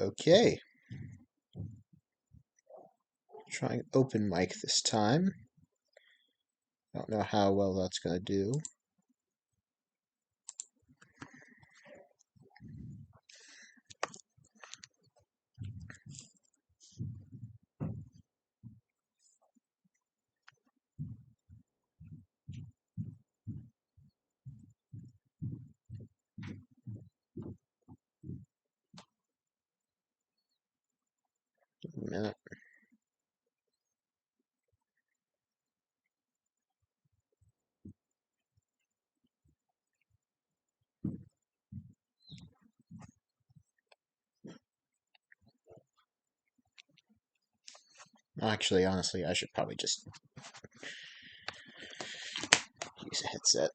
Okay. Trying open mic this time. Don't know how well that's going to do. Give me a minute. Actually, honestly, I should probably just use a headset.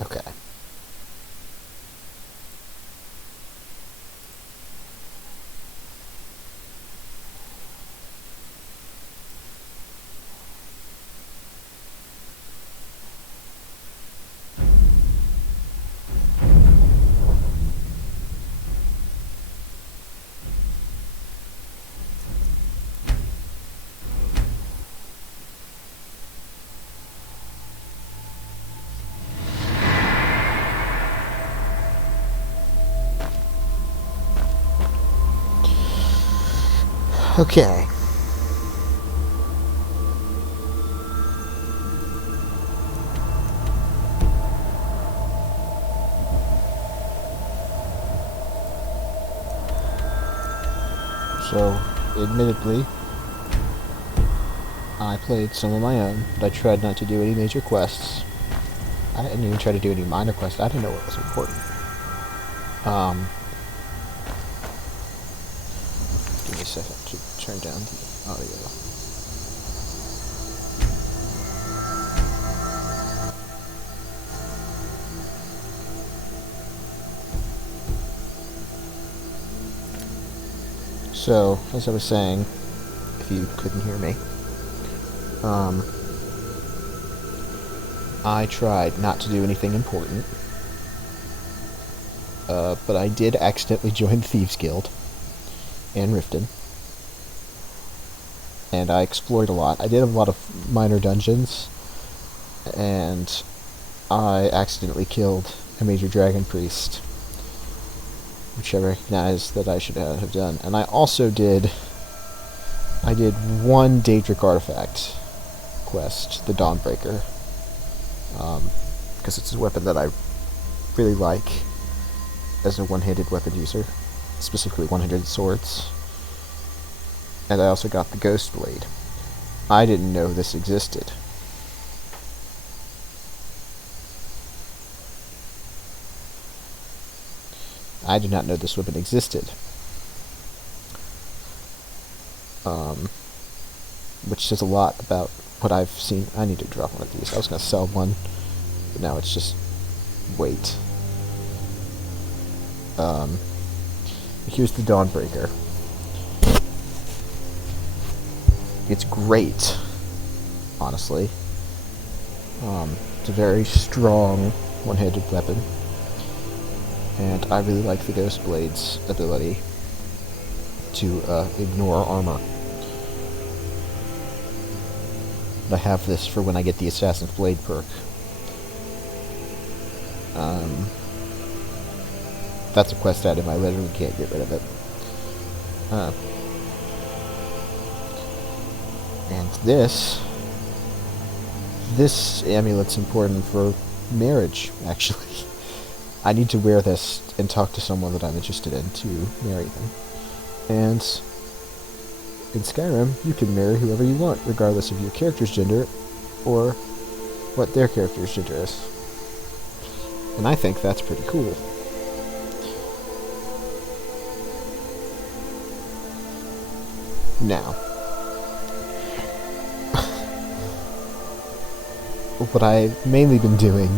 Okay. Okay. So, admittedly, I played some of my own, but I tried not to do any major quests. I didn't even try to do any minor quests. I didn't know what was important. Give me a second to turn down the audio. So, as I was saying, if you couldn't hear me, I tried not to do anything important, but I did accidentally join the Thieves Guild in Riften, and I explored a lot. I did a lot of minor dungeons, and I accidentally killed a major dragon priest, which I recognize that I should have done. And I also did one Daedric artifact quest, the Dawnbreaker, because it's a weapon that I really like as a one-handed weapon user, specifically one-handed swords. And I also got the Ghost Blade. I didn't know this existed. I did not know this weapon existed. Which says a lot about what I've seen. I need to drop one of these. I was going to sell one, but now it's just wait. Here's the Dawnbreaker. It's great, honestly. It's a very strong one-handed weapon. And I really like the Ghost Blade's ability to ignore armor. I have this for when I get the Assassin's Blade perk. That's a quest item. I literally can't get rid of it. And this amulet's important for marriage, actually. I need to wear this and talk to someone that I'm interested in to marry them. And in Skyrim, you can marry whoever you want, regardless of your character's gender or what their character's gender is. And I think that's pretty cool. Now, what I've mainly been doing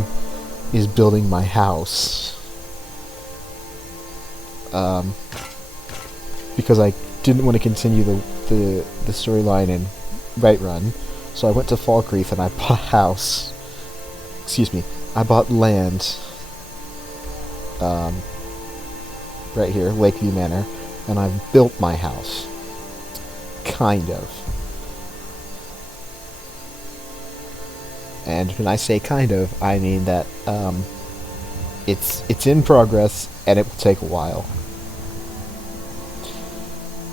is building my house. Because I didn't want to continue the storyline in Whiterun, so I went to Falkreath and I bought a house. Excuse me, I bought land. Right here, Lakeview Manor, and I've built my house. Kind of. And when I say kind of, I mean that it's in progress and it will take a while.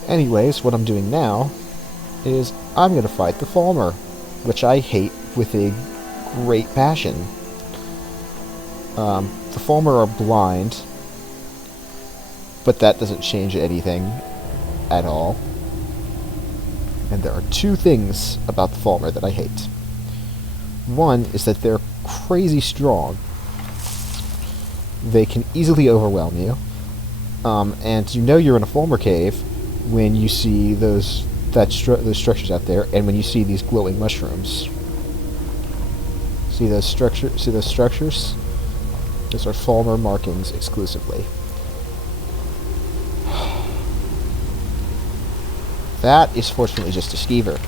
Anyways, what I'm doing now is I'm going to fight the Falmer, which I hate with a great passion. The Falmer are blind, but that doesn't change anything at all. And there are two things about the Falmer that I hate. One is that they're crazy strong. They can easily overwhelm you. And you know you're in a Falmer cave when you see those structures out there, and when you see these glowing mushrooms. See those structures? Those are Falmer markings exclusively. That is fortunately just a skeever.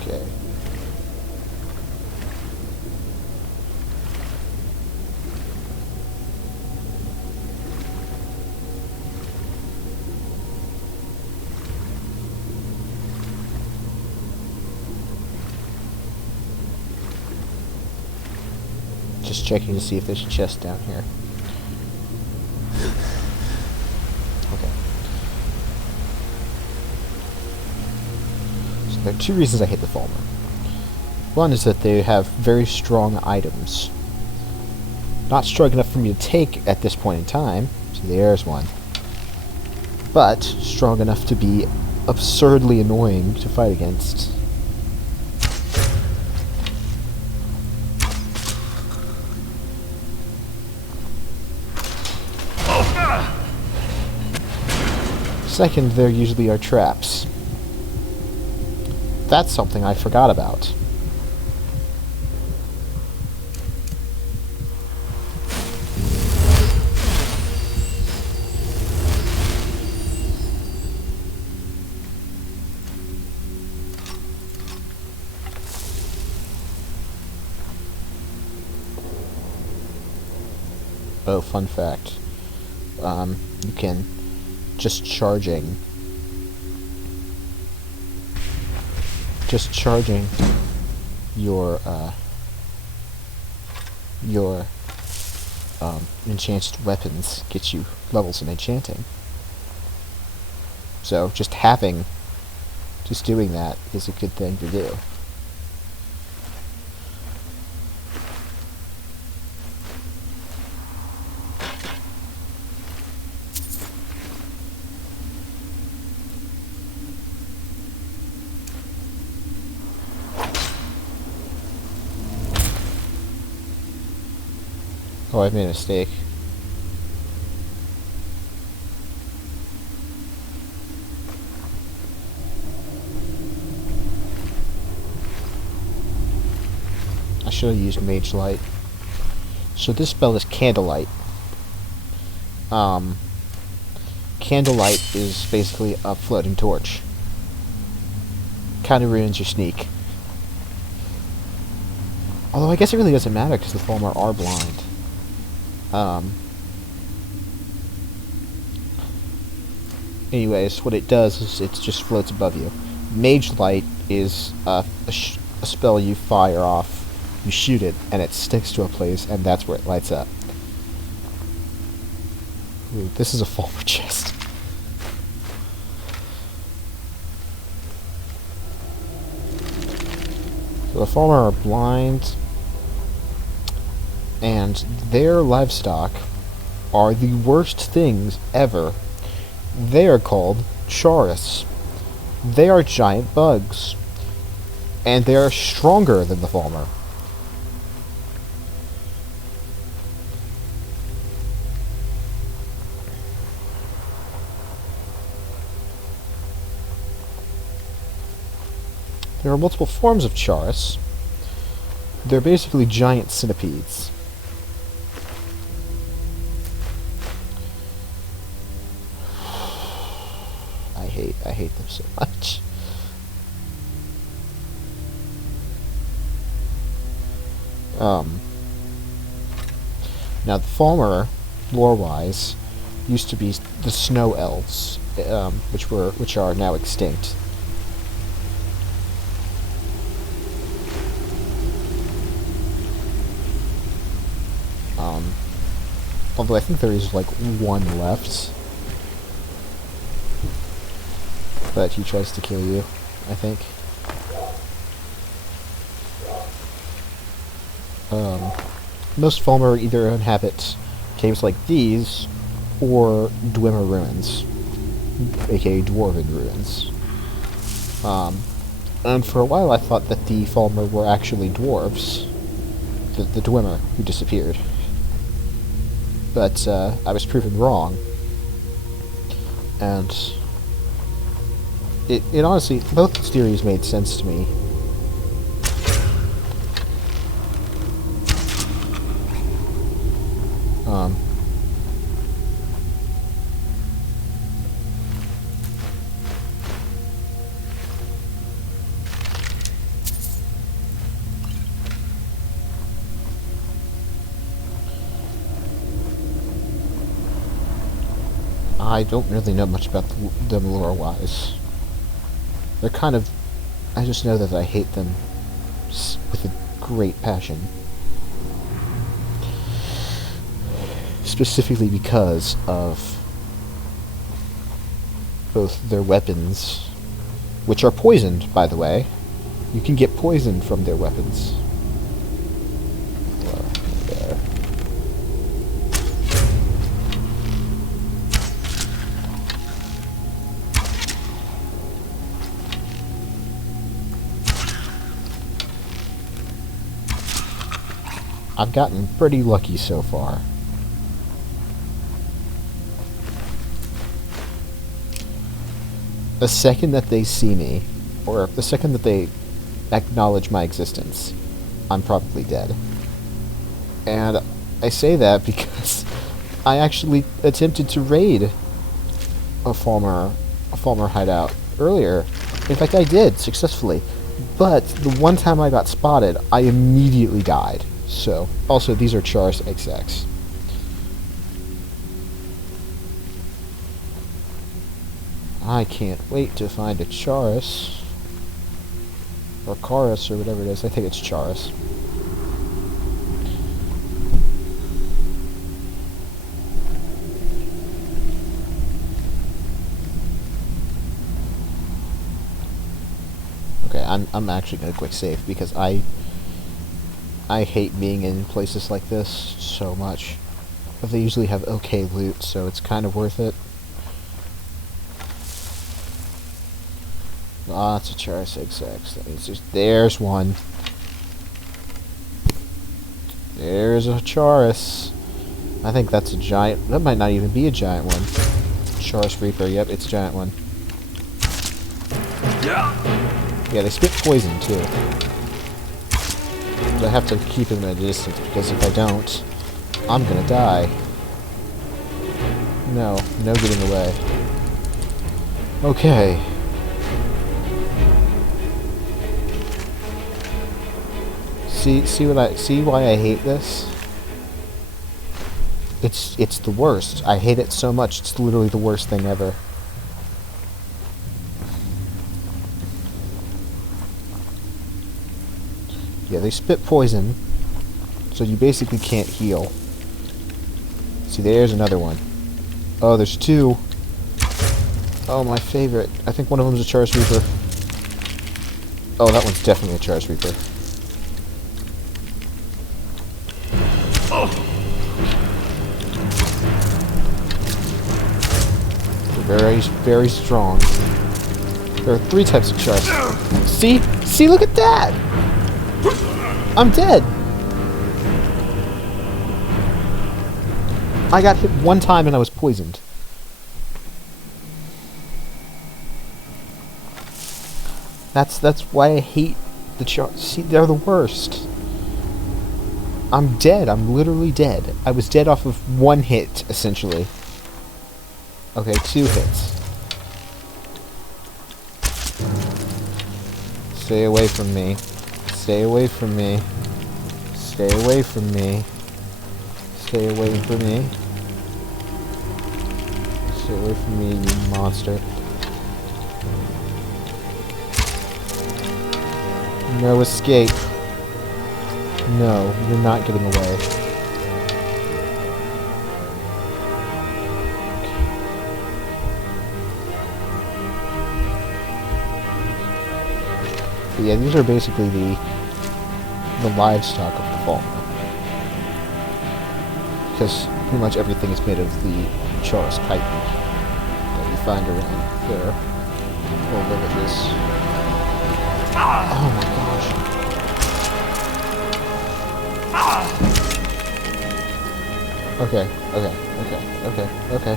Okay. Just checking to see if there's a chest down here. Okay. So there are two reasons I hate the Falmer. One is that they have very strong items. Not strong enough for me to take at this point in time. See, there's one. But strong enough to be absurdly annoying to fight against. Second, there usually are traps. That's something I forgot about. Oh, fun fact. You can just charging your enchanted weapons gets you levels in enchanting. So just doing that is a good thing to do. Oh, I made a mistake. I should have used Mage Light. So this spell is Candlelight. Candlelight is basically a floating torch. Kind of ruins your sneak. Although I guess it really doesn't matter because the Falmer are blind. Anyways, what it does is it just floats above you. Mage Light is a spell you fire off, you shoot it, and it sticks to a place, and that's where it lights up. Ooh, this is a Falmer chest. So the Falmer are blind, and their livestock are the worst things ever. They are called Chaurus. They are giant bugs, and they are stronger than the Falmer. There are multiple forms of Chaurus. They're basically giant centipedes. I hate them so much. Now the Falmer, lore-wise, used to be the snow elves, which are now extinct. Although I think there is like one left. But he tries to kill you, I think. Most Falmer either inhabit caves like these, or Dwemer ruins, aka Dwarven ruins. And for a while I thought that the Falmer were actually dwarves, the Dwemer who disappeared. But I was proven wrong, and it honestly, both theories made sense to me. I don't really know much about them lore-wise. They're kind of... I just know that I hate them with a great passion. Specifically because of both their weapons, which are poisoned, by the way. You can get poisoned from their weapons. There. I've gotten pretty lucky so far. The second that they see me, or the second that they acknowledge my existence, I'm probably dead. And I say that because I actually attempted to raid a Falmer hideout earlier. In fact, I did, successfully. But the one time I got spotted, I immediately died. So, also, these are Chaurus XX. I can't wait to find a Chaurus. Or Chaurus, or whatever it is. I think it's Chaurus. Okay, I'm actually gonna quick save because I hate being in places like this so much. But they usually have okay loot, so it's kind of worth it. Ah, it's a Chaurus XX. That means there's one. There's a Chaurus. I think that's a giant. That might not even be a giant one. Chaurus Reaper. Yep, it's a giant one. Yeah, they spit poison too. But I have to keep him at a distance because if I don't, I'm gonna die. No getting away. Okay. See why I hate this? It's the worst. I hate it so much. It's literally the worst thing ever. Yeah, they spit poison, so you basically can't heal. See, there's another one. Oh, there's two. Oh, my favorite. I think one of them's a Chaurus Reaper. Oh, that one's definitely a Chaurus Reaper. very, very strong. There are 3 types of chars. See? See, look at that! I'm dead! I got hit 1 time and I was poisoned. That's why I hate the chars. See, they're the worst. I'm dead. I'm literally dead. I was dead off of 1 hit, essentially. Okay, 2 hits. Stay away from me. Stay away from me. Stay away from me. Stay away from me. Stay away from me, you monster. No escape. No, you're not getting away. But yeah, these are basically the livestock of the Falmer. Because pretty much everything is made of the Charos chitin that we find around their little villages. Oh my gosh. Okay, okay, okay, okay, okay.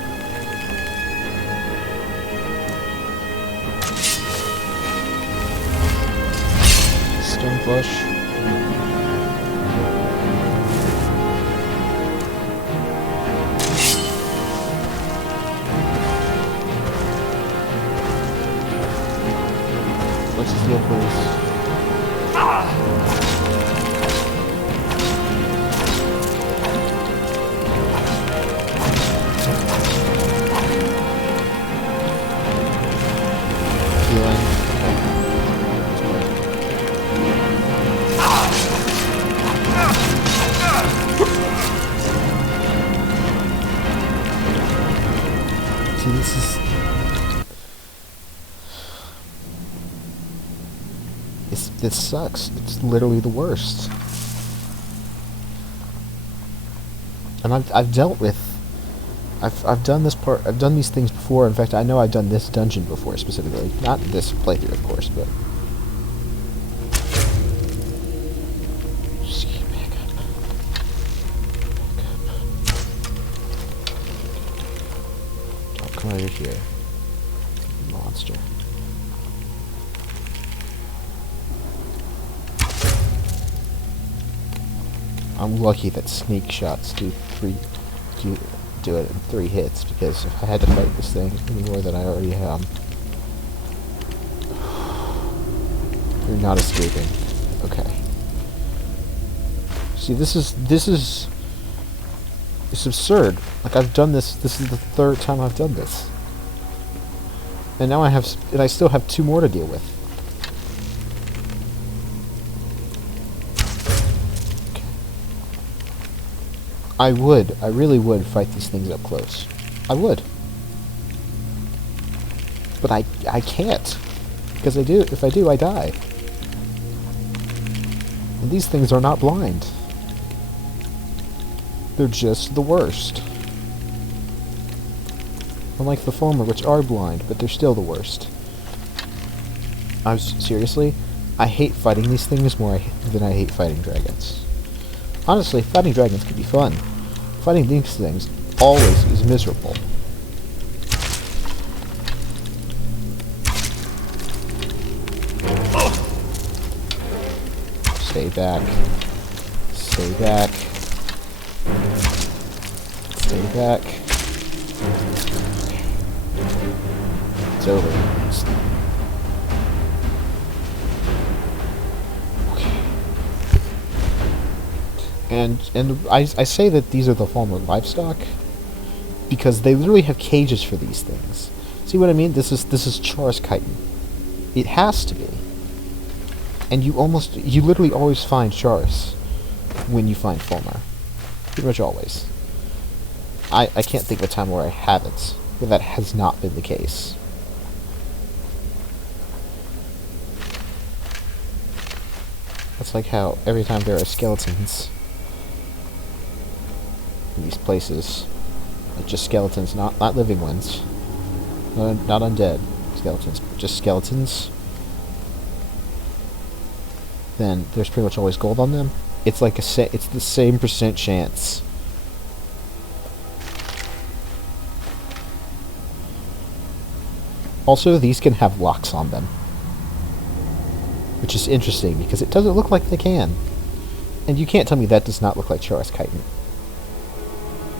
Stone flush. What's the deal, please? See, this sucks. It's literally the worst. And I've dealt with... I've done this part... I've done these things before. In fact, I know I've done this dungeon before, specifically. Not this playthrough, of course, but... Just get back up. Back up. Don't come over here. Monster. I'm lucky that sneak shots do it in 3 hits, because if I had to fight this thing any more than I already am, you're not escaping. Okay. See, this is it's absurd. Like, I've done this. This is the 3rd time I've done this, and now I still have 2 more to deal with. I really would fight these things up close. I would. But I can't. Because if I do, I die. And these things are not blind. They're just the worst. Unlike the Falmer, which are blind, but they're still the worst. Seriously, I hate fighting these things more than I hate fighting dragons. Honestly, fighting dragons can be fun. Fighting these things always is miserable. Stay back. Stay back. Stay back. It's over. And I say that these are the Falmer livestock because they literally have cages for these things. See what I mean? This is Charos chitin. It has to be. And you literally always find Charos when you find Falmer. Pretty much always. I can't think of a time where I haven't, where that has not been the case. That's like how every time there are skeletons in these places, like just skeletons, not living ones, Not undead skeletons, but just skeletons, then there's pretty much always gold on them. It's like it's the same percent chance. Also, these can have locks on them, which is interesting because it doesn't look like they can. And you can't tell me that does not look like Charis chitin.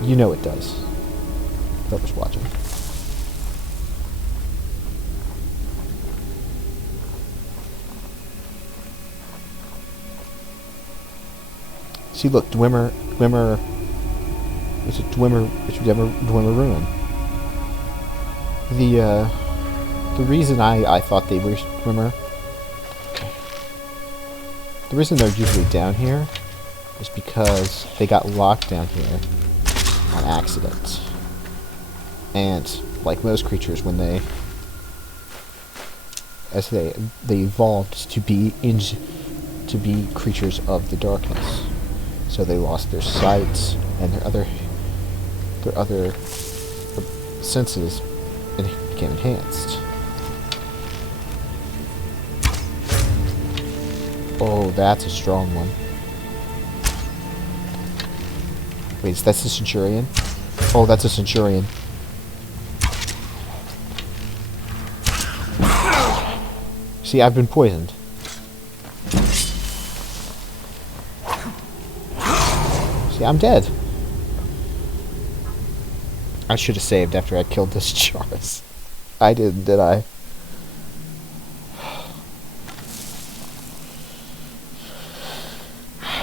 You know it does. Whoever's watching. See, look, Dwemer, it's a Dwemer ruin. The reason I thought they were Dwemer, the reason they're usually down here is because they got locked down here on accident. And like most creatures, when they evolved to be creatures of the darkness. So they lost their sight and their other senses and became enhanced. Oh, that's a strong one. Wait, that's the Centurion? Oh, that's a Centurion. See, I've been poisoned. See, I'm dead. I should have saved after I killed this Charis. I didn't, did I?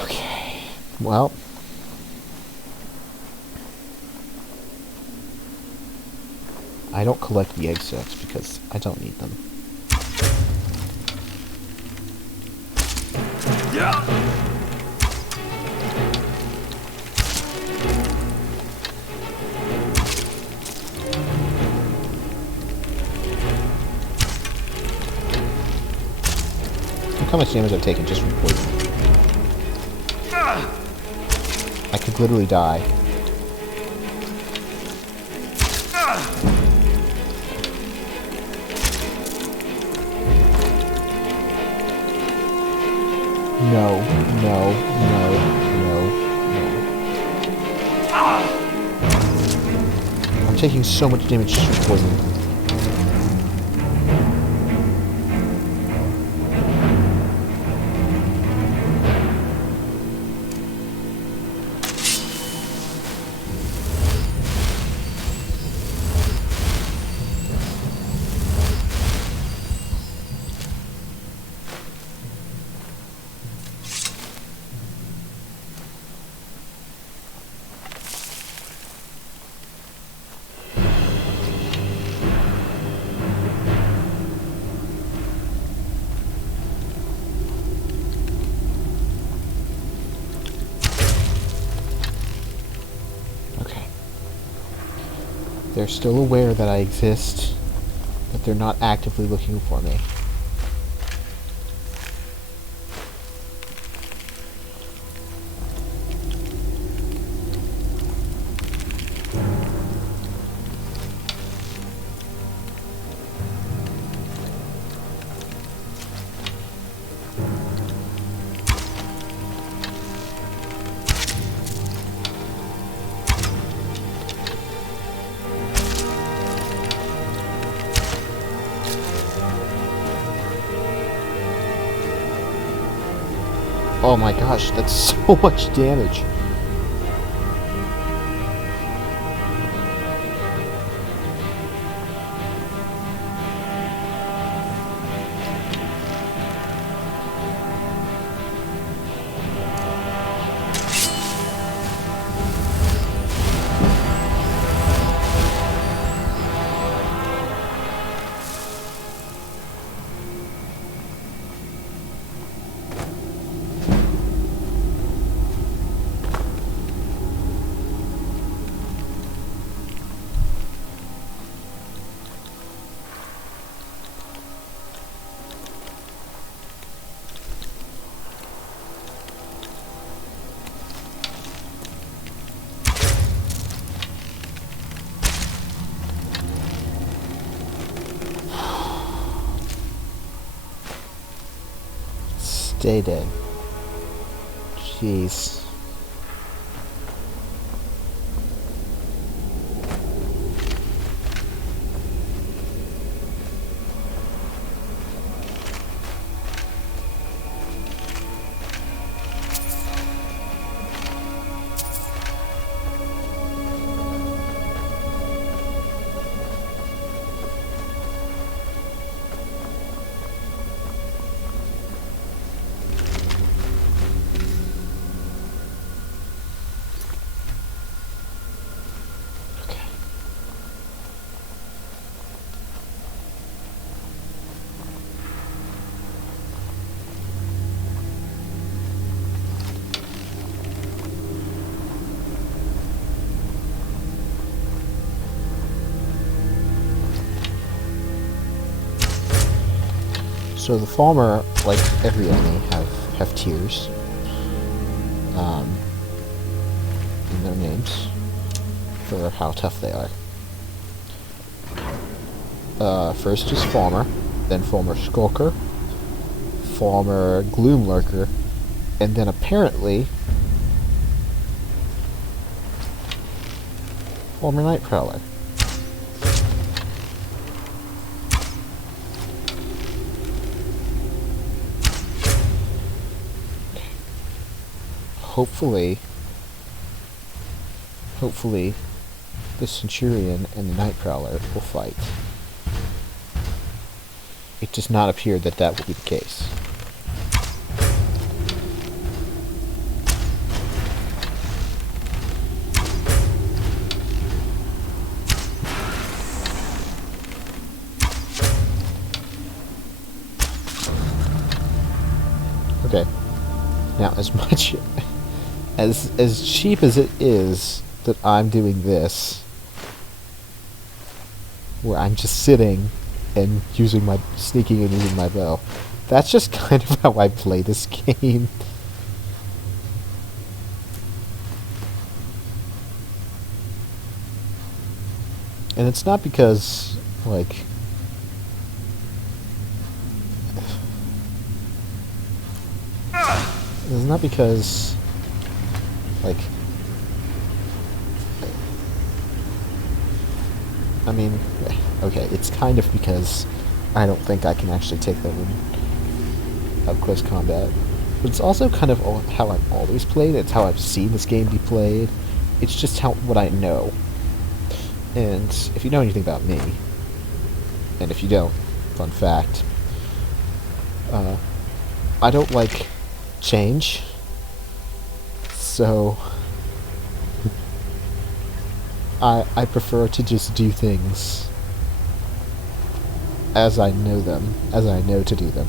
Okay. Well. I don't collect the egg sacs because I don't need them. Yeah. Look how much damage I've taken just from poison. I could literally die. No, no, no, no, no. I'm taking so much damage just from poison. They're still aware that I exist, but they're not actively looking for me. Oh my gosh, that's so much damage. Stay dead. Jeez. So the Falmer, like every enemy, have tiers in their names for how tough they are. First is Falmer, then Falmer Skulker, Falmer Gloomlurker, and then apparently Falmer Night Prowler. Hopefully, the Centurion and the Night Prowler will fight. It does not appear that that will be the case. Okay. Now, as much as cheap as it is that I'm doing this, where I'm just sitting and sneaking and using my bow, that's just kind of how I play this game. And it's not because, like, it's not because, like, I mean, okay, it's kind of because I don't think I can actually take them in up-close combat. But it's also kind of how I've always played. It's how I've seen this game be played. It's just what I know. And if you know anything about me, and if you don't, fun fact, I don't like change. So I prefer to just do things as I know them, as I know to do them.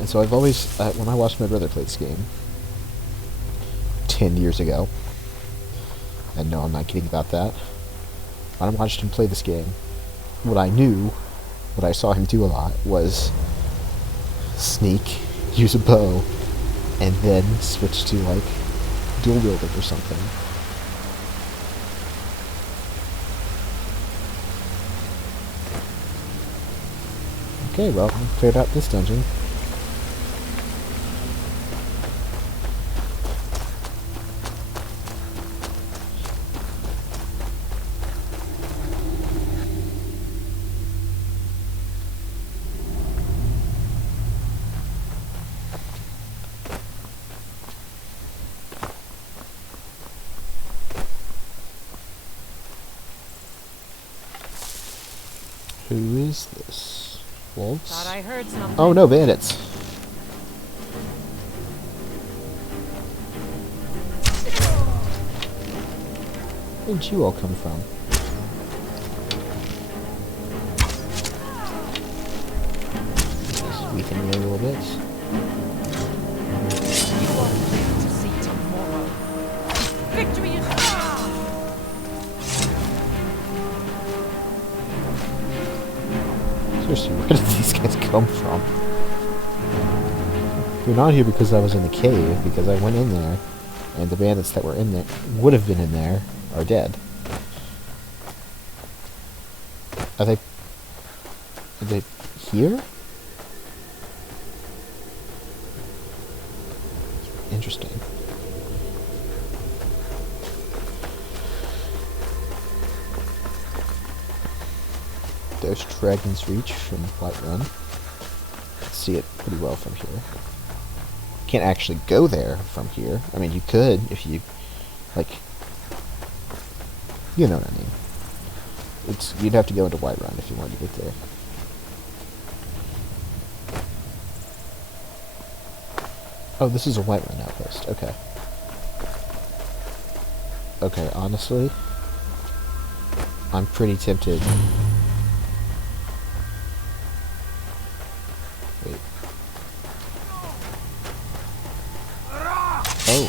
And so I've always, when I watched my brother play this game 10 years ago, and no, I'm not kidding about that, when I watched him play this game, what I saw him do a lot was sneak, use a bow, and then switch to, like, dual wielding or something. Okay, well, I cleared out this dungeon. Who is this? Wolves? Thought I heard something. Oh no, bandits. Where'd you all come from? Just weaken me a little bit. You won't live to see tomorrow. Victory is Seriously, where did these guys come from? They're not here because I was in the cave, because I went in there, and the bandits that were in there, would have been in there, are dead. Are they here? Interesting. There's Dragon's Reach from Whiterun. See it pretty well from here. Can't actually go there from here. I mean, you could if you, like, you know what I mean. You'd have to go into Whiterun if you wanted to get there. Oh, this is a Whiterun outpost. Okay. Okay, honestly, I'm pretty tempted. Wait. Oh.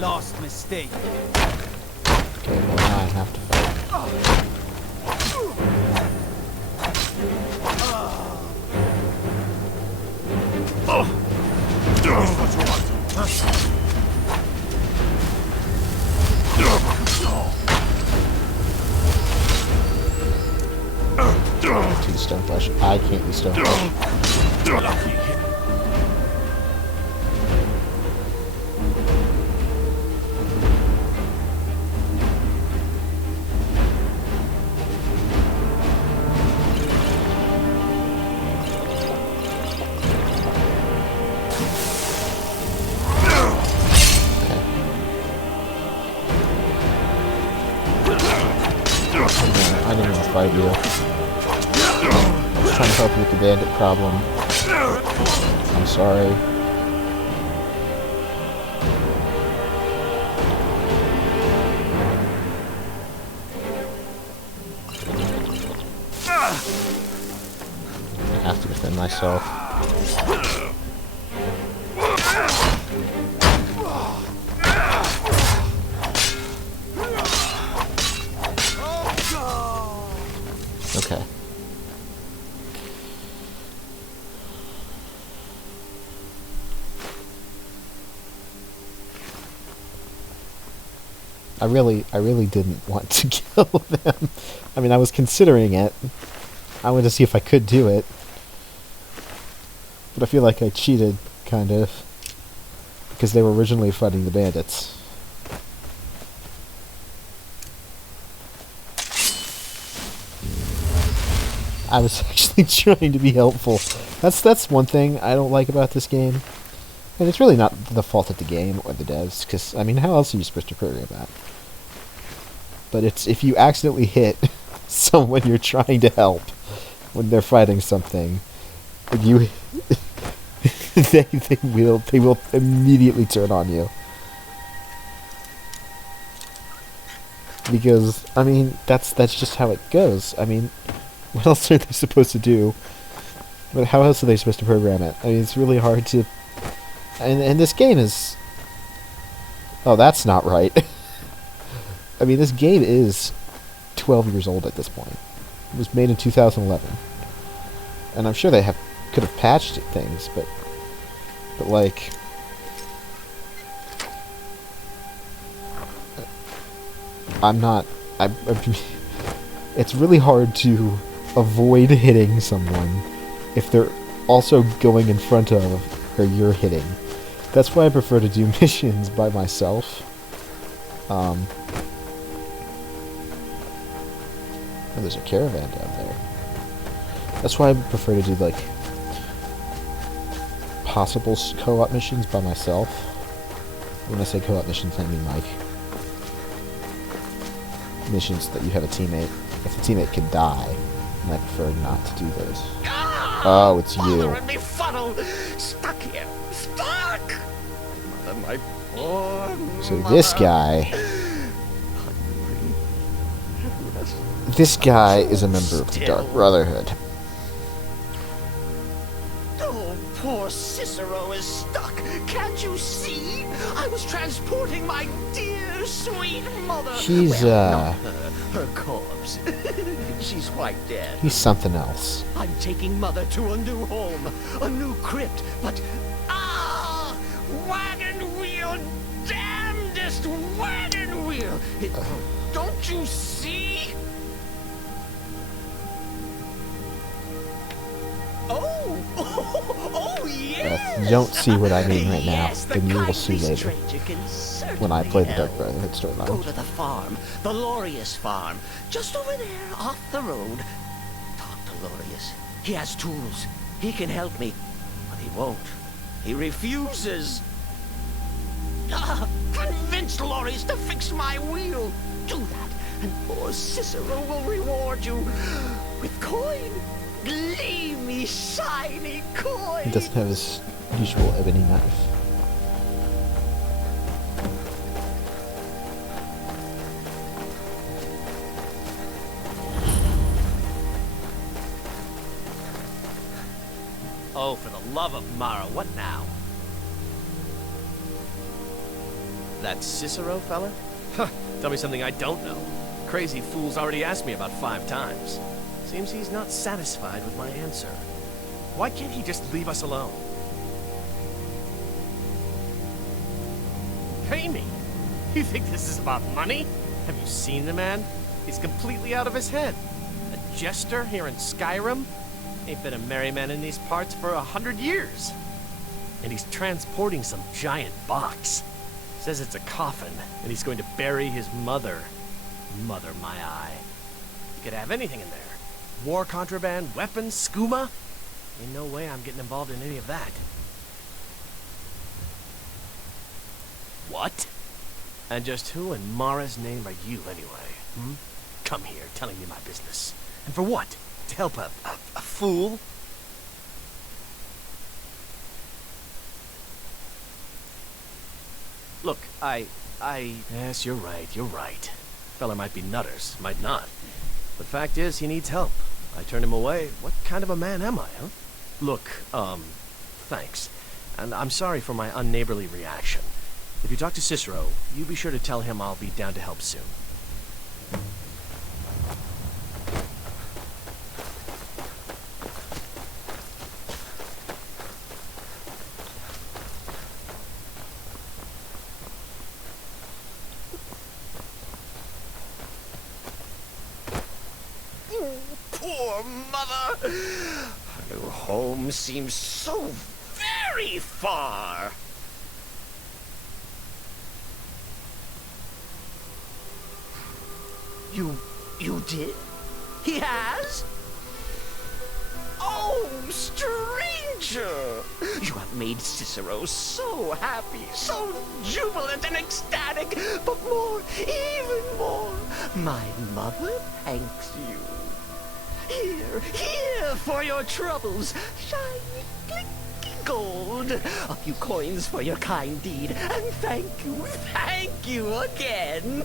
Last mistake. Okay, well now I have to fight. To the stone flesh. I can't use stone flesh. I don't know if I do. I was trying to help you with the bandit problem. I'm sorry. I have to defend myself. Okay. I really didn't want to kill them. I mean, I was considering it. I wanted to see if I could do it. But I feel like I cheated, kind of. Because they were originally fighting the bandits. I was actually trying to be helpful. That's one thing I don't like about this game. And it's really not the fault of the game or the devs, because, I mean, how else are you supposed to program that? But it's if you accidentally hit someone you're trying to help when they're fighting something, you they will immediately turn on you. Because, I mean, that's just how it goes. I mean, what else are they supposed to do? But how else are they supposed to program it? I mean, it's really hard to... And this game is... Oh, that's not right. I mean, this game is 12 years old at this point. It was made in 2011. And I'm sure they could have patched things, but like... I'm not... it's really hard to avoid hitting someone if they're also going in front of or you're hitting. That's why I prefer to do missions by myself. Oh, there's a caravan down there. That's why I prefer to do, like, possible co-op missions by myself. When I say co-op missions, I mean, like, missions that you have a teammate. If the teammate can die, and I prefer not to do those. Oh, it's you. In me funnel. Stuck here. Stuck! Mother, my poor So mother. this guy... This guy is a member of the Dark Brotherhood. Oh, poor Cicero is stuck. Can't you see? I was transporting my dear, sweet mother. He's, Well, not her corpse. She's quite dead. He's something else. I'm taking mother to a new home, a new crypt, but... Ah! last wagon wheel. Don't you see? Oh, oh yes. If you don't see what I mean right now, Yes, the then you will kindly see later stranger can when I certainly play the help. Dark Brotherhood Go storyline. to the farm, the Lorius farm, just over there off the road. Talk to Lorius. He has tools. He can help me, but he won't. He refuses. Convince Lorius to fix my wheel. Do that, and poor Cicero will reward you with coin. Gleamy, shiny coin. He doesn't have his usual ebony knife. Oh, for the love of Mara, what now? That Cicero fella? Huh, tell me something I don't know. Crazy fool's already asked me about 5 times. Seems he's not satisfied with my answer. Why can't he just leave us alone? Pay me? You think this is about money? Have you seen the man? He's completely out of his head. A jester here in Skyrim? Ain't been a merry man in these parts for 100 years. And he's transporting some giant box. Says it's a coffin, and he's going to bury his mother. Mother, my eye. You could have anything in there. War contraband, weapons, skooma. Ain't no way I'm getting involved in any of that. What? And just who in Mara's name are you, anyway? Come here, telling me my business. And for what? To help a fool? Look, Yes, you're right. Fella might be nutters, might not. But fact is, he needs help. I turned him away. What kind of a man am I, huh? Look, thanks. And I'm sorry for my unneighborly reaction. If you talk to Cicero, you be sure to tell him I'll be down to help soon. Poor mother! Her new home seems so very far. You did? He has? Oh, stranger! You have made Cicero so happy, so jubilant and ecstatic, but more, even more, my mother thanks you. Here for your troubles, shiny, clicky gold. A few coins for your kind deed, and thank you again.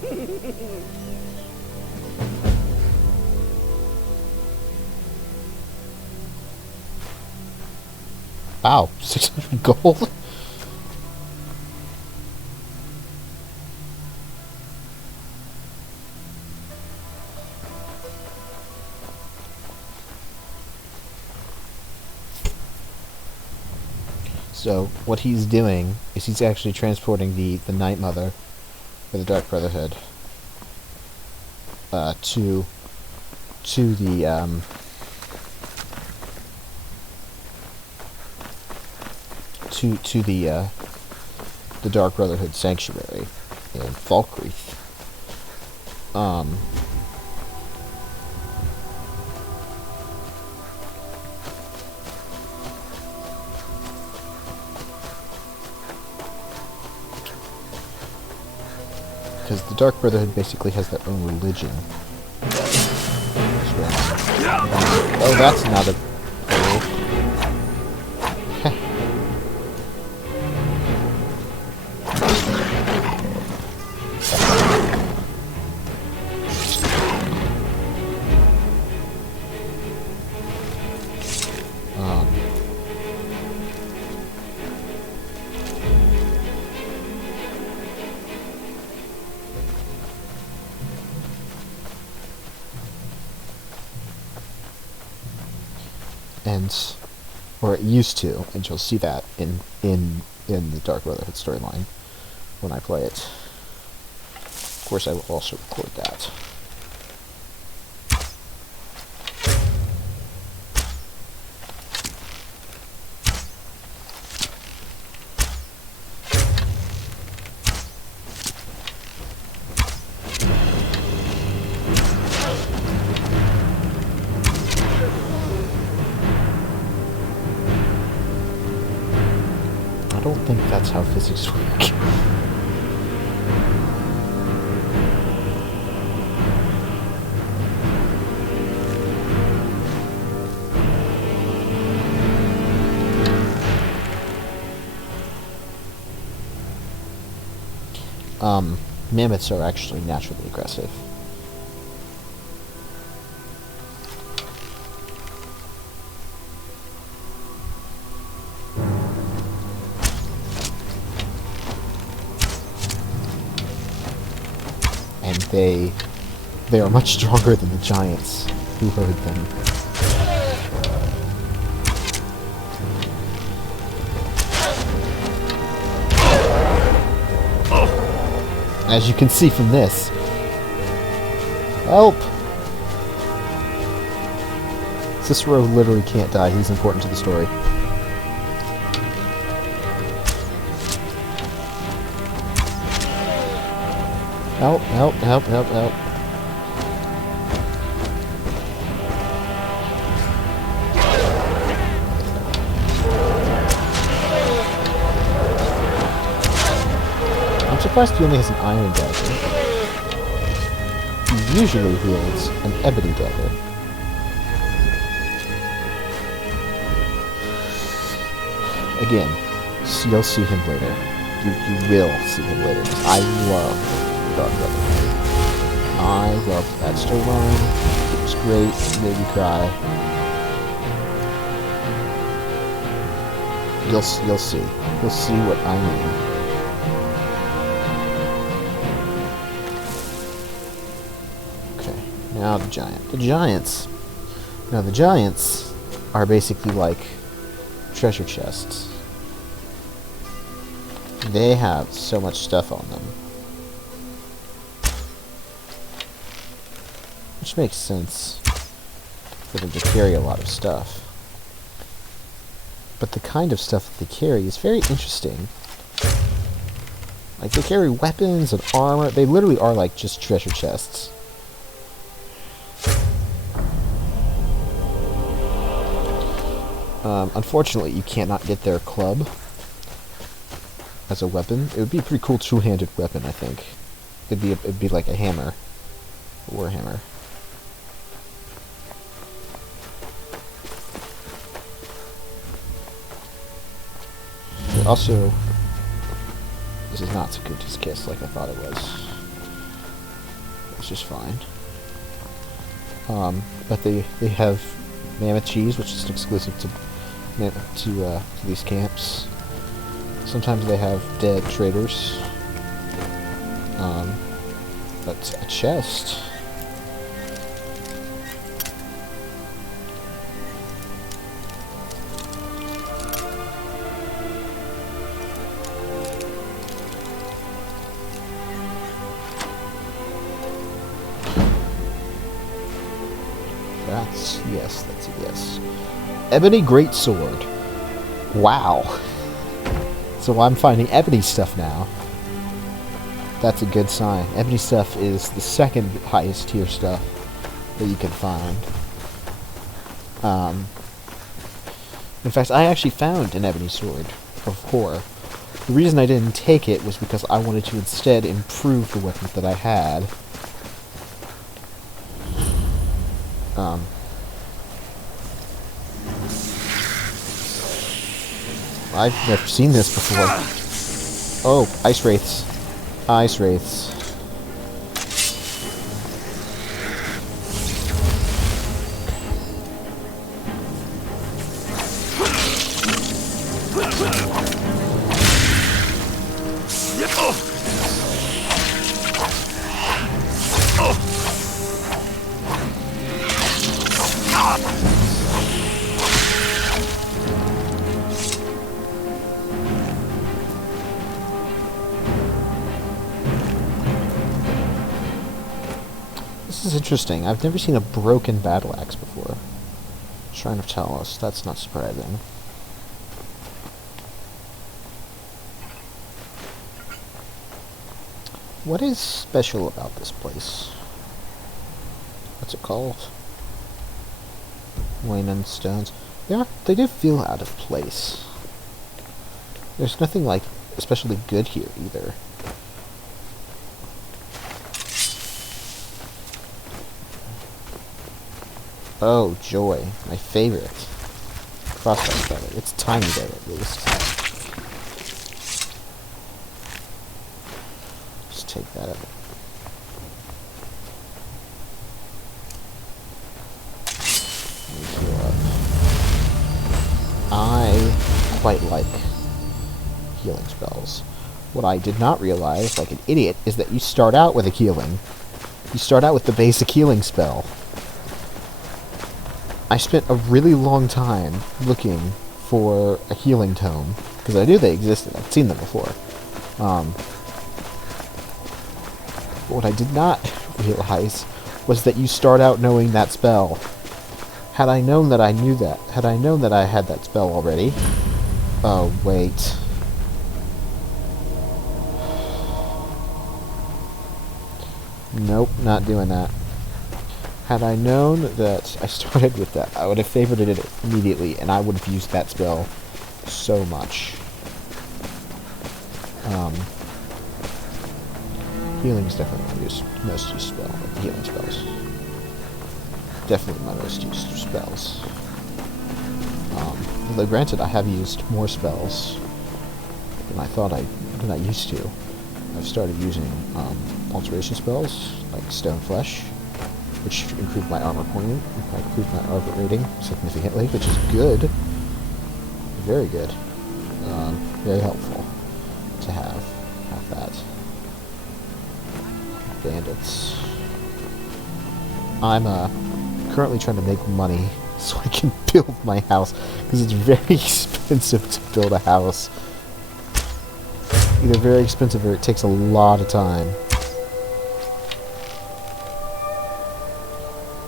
Wow, 600 gold? So, what he's doing is he's actually transporting the Night Mother, or the Dark Brotherhood, to the Dark Brotherhood sanctuary in Falkreath. Because the Dark Brotherhood basically has their own religion. Oh, that's not a... and or it used to, and you'll see that in the Dark Brotherhood storyline when I play it. course, I will also record that. I don't think that's how physics work. Mammoths are actually naturally aggressive. And they are much stronger than the giants who herd them. As you can see from this. Help! Cicero literally can't die. He's important to the story. Help, help, help, help, help. I'm surprised he only has an iron dagger. He usually wields an ebony dagger. Again, you'll see him later. You will see him later. I love Dark Brother. I loved that storyline. It was great. It made me cry. You'll see. You'll see what I mean. Now the giant. The giants. Now the giants are basically like treasure chests. They have so much stuff on them. Which makes sense for them to carry a lot of stuff. But the kind of stuff that they carry is very interesting. Like, they carry weapons and armor. They literally are like just treasure chests. Unfortunately, you cannot get their club as a weapon. It would be a pretty cool two-handed weapon, I think. It'd be like a hammer, a warhammer. But also, this is not Sakuta's Kiss like I thought it was. It's just fine. But they have mammoth cheese, which is exclusive to these camps. Sometimes they have dead traders. But a chest. That's a yes. Ebony Greatsword. Wow. So I'm finding ebony stuff now. That's a good sign. Ebony stuff is the second highest tier stuff that you can find. In fact, I actually found an ebony sword before. The reason I didn't take it was because I wanted to instead improve the weapon that I had. I've never seen this before. Oh, ice wraiths. Ice wraiths. is interesting. I've never seen a broken battle axe before. Shrine of Talos. That's not surprising. What is special about this place? What's it called? Wayne stones. They do feel out of place. There's nothing like especially good here either. Oh, joy. My favorite. Crossbow feather. It's tiny though, at least. Just take that up. Let me heal up. I quite like healing spells. What I did not realize, like an idiot, is that you start out with a healing. You start out with the basic healing spell. I spent a really long time looking for a healing tome, because I knew they existed. I'd seen them before. But what I did not realize was that you start out knowing that spell. Had I known that I knew that, had I known that I had that spell already... Oh, wait. Nope, not doing that. Had I known that I started with that, I would have favorited it immediately, and I would have used that spell so much. Healing is definitely my most used spell. Healing spells. Definitely my most used spells. Although granted, I have used more spells than I thought than I used to. I've started using alteration spells like Stone Flesh, which improved my armor pointing, improved my armor rating significantly, which is good. Very good. Very helpful to have that. Bandits. I'm currently trying to make money so I can build my house, because it's very expensive to build a house. Either very expensive or it takes a lot of time.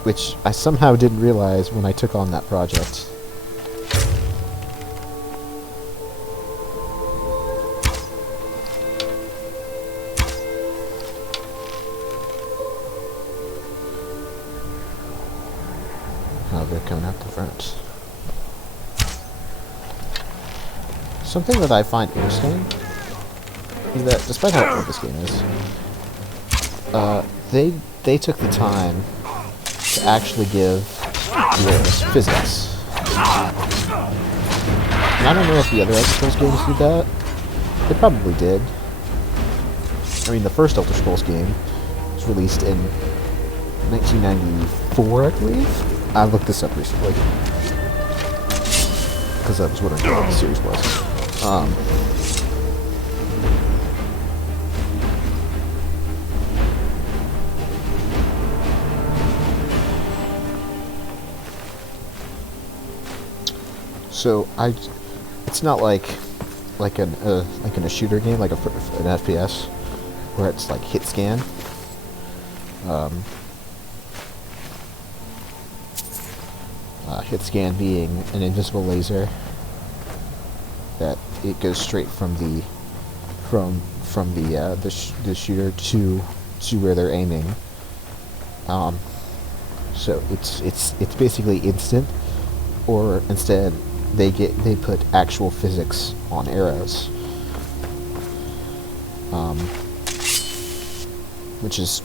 Which I somehow didn't realize when I took on that project. Oh, they're coming out the front. Something that I find interesting is that, despite how old this game is, they took the time to actually give heroes physics. And I don't know if the other Elder Scrolls games did that. They probably did. I mean, the first Elder Scrolls game was released in 1994, I believe? I looked this up recently. Because I was wondering what the series was. So it's not like in a shooter game, like an FPS, where it's like hit scan. Hit scan being an invisible laser that it goes straight from the shooter to where they're aiming. So it's basically instant, or instead they put actual physics on arrows, which is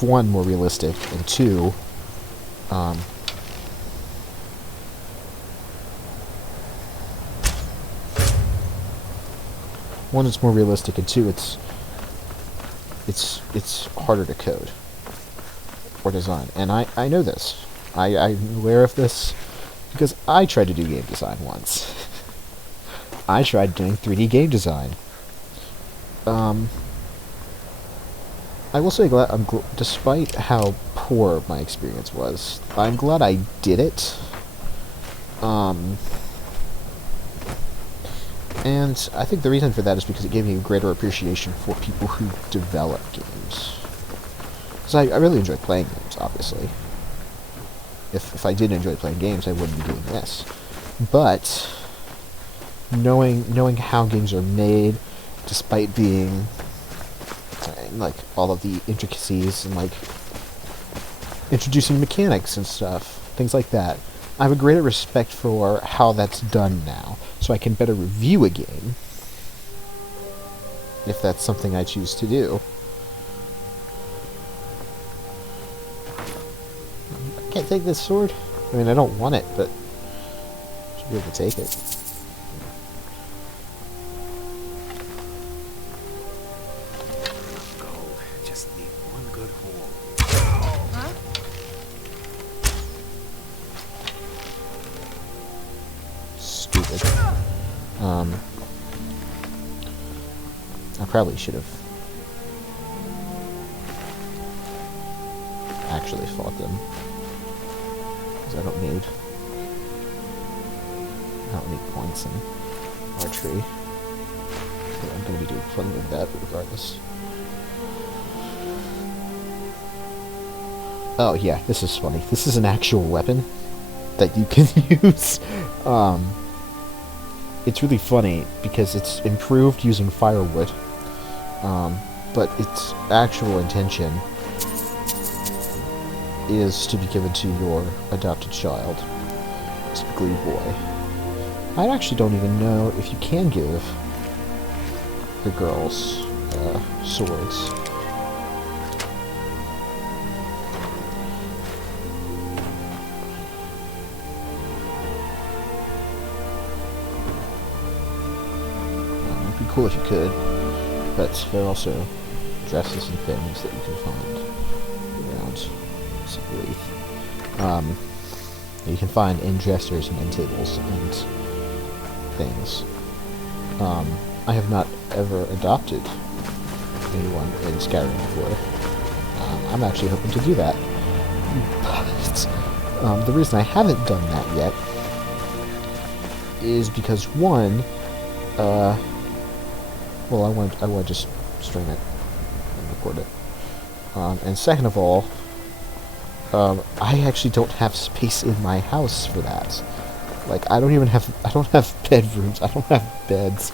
one, more realistic, and two, one, it's more realistic, and two, it's harder to code or design. And I know this. I'm aware of this because I tried to do game design once. I tried doing 3D game design. I will say, despite how poor my experience was, I'm glad I did it. And I think the reason for that is because it gave me a greater appreciation for people who develop games. Because I really enjoy playing games, obviously. If I didn't enjoy playing games, I wouldn't be doing this. But knowing how games are made, despite being like all of the intricacies and like introducing mechanics and stuff, things like that, I have a greater respect for how that's done now, so I can better review a game if that's something I choose to do. I can't take this sword. I mean, I don't want it, but I should be able to take it. Gold. Just need one good haul. Huh? Stupid. I probably should have actually fought them. Because I don't need points in archery. But I'm going to be doing plenty of that regardless. Oh yeah, this is funny. This is an actual weapon that you can use. It's really funny because it's improved using firewood. But its actual intention is to be given to your adopted child, typically a boy. I actually don't even know if you can give the girls swords. It'd be cool if you could, but there are also dresses and things that you can find around Wreath. You can find in dressers and in tables and things. I have not ever adopted anyone in Skyrim before. I'm actually hoping to do that. But the reason I haven't done that yet is because one, well, I want to just stream it and record it. And second of all, I actually don't have space in my house for that. Like, I don't have bedrooms, I don't have beds.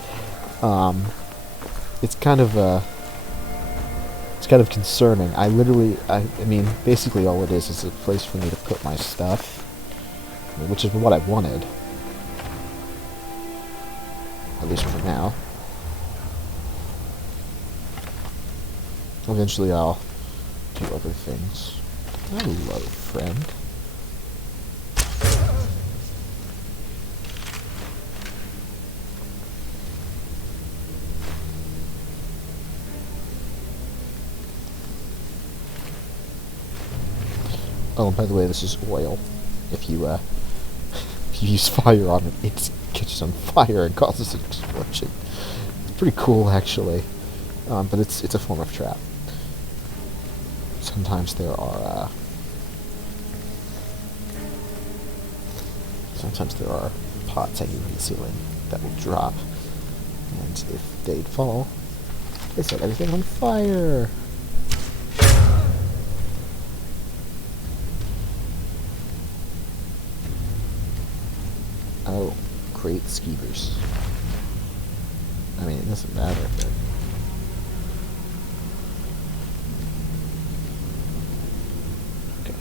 It's kind of concerning. I mean, basically all it is a place for me to put my stuff, which is what I wanted. At least for now. Eventually I'll do other things. Hello, friend. Oh, by the way, this is oil. If you if you use fire on it, it catches on fire and causes an explosion. It's pretty cool, actually. But it's a form of trap. Sometimes there are pots hanging from the ceiling that will drop, and if they'd fall, they set everything on fire. Oh, great skeevers. I mean, it doesn't matter, but... Okay.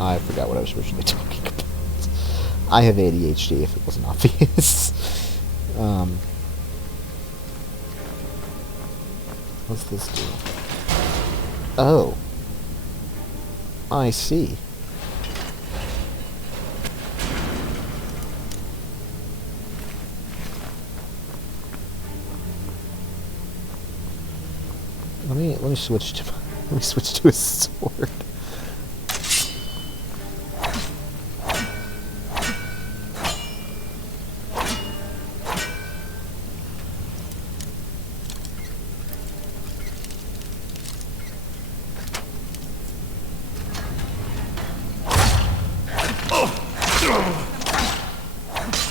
I forgot what I was originally talking about. I have ADHD, if it wasn't obvious. What's this do? Oh. I see. Let me switch to a sword.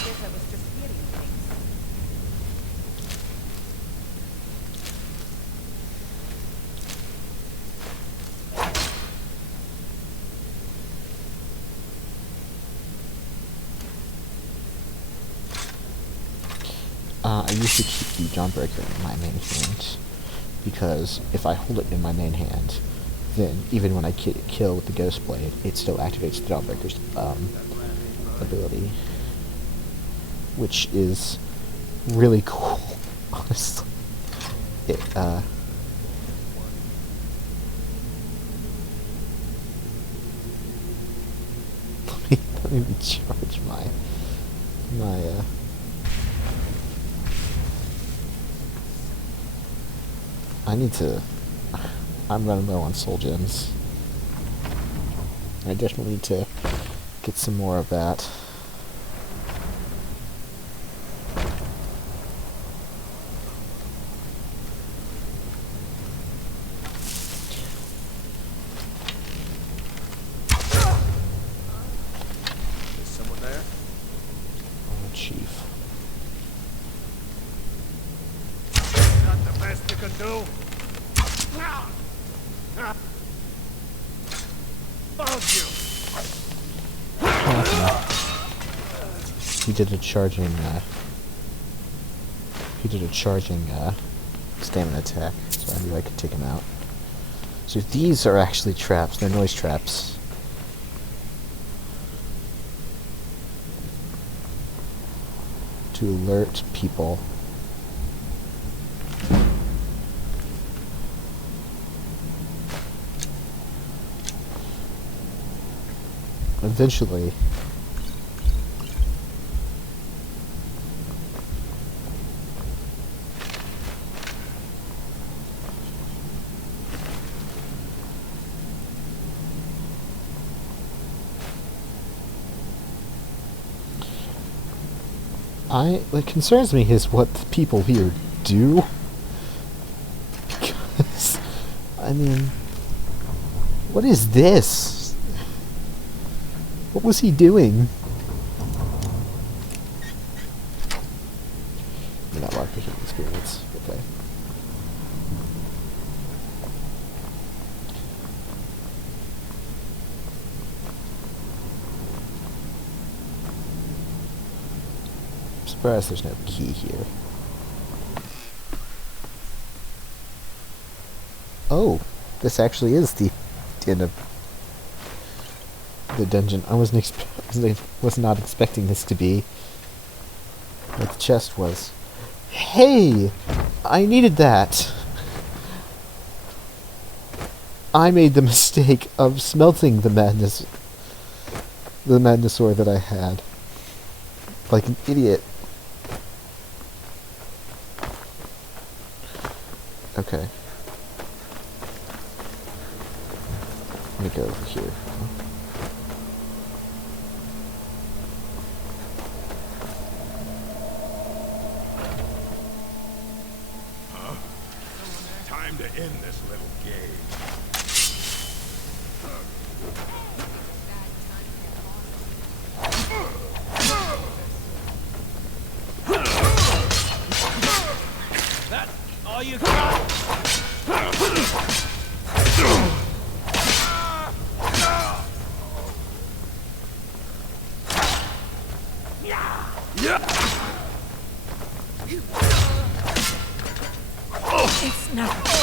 Guess I was just hearing things. I used to keep the Dawnbreaker in my main hand, because if I hold it in my main hand, then even when I kill with the Ghost Blade, it still activates the Dawnbreaker's ability, which is really cool, honestly. It, let me recharge my, I need to, I'm running low on soul gems. I definitely need to get some more of that. Is someone there? Oh, Chief. Not the best you can do. Found you. He did a charging, stamina attack, so I knew I could take him out. So these are actually traps, they're noise traps. To alert people. Eventually, what concerns me is what the people here do. Because, I mean, what is this? What was he doing? You're not marking experience. Okay. I'm surprised there's no key here. Oh, this actually is the end of the dungeon. I was not expecting this to be what the chest was. Hey! I needed that! I made the mistake of smelting the madness ore that I had. Like an idiot. Okay. Let me go over here. Time to end this little game. That all you got? It's nothing.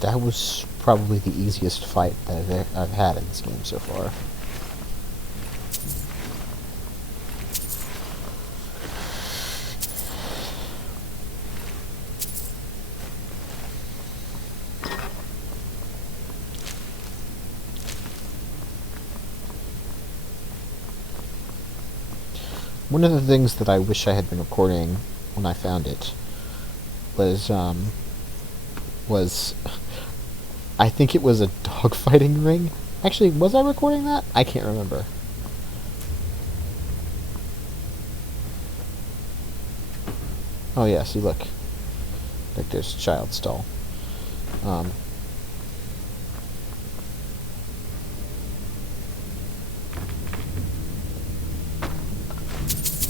That was probably the easiest fight that I've had in this game so far. One of the things that I wish I had been recording when I found it was I think it was a dogfighting ring. Actually, was I recording that? I can't remember. Oh yeah, see look. Like there's a child stall. I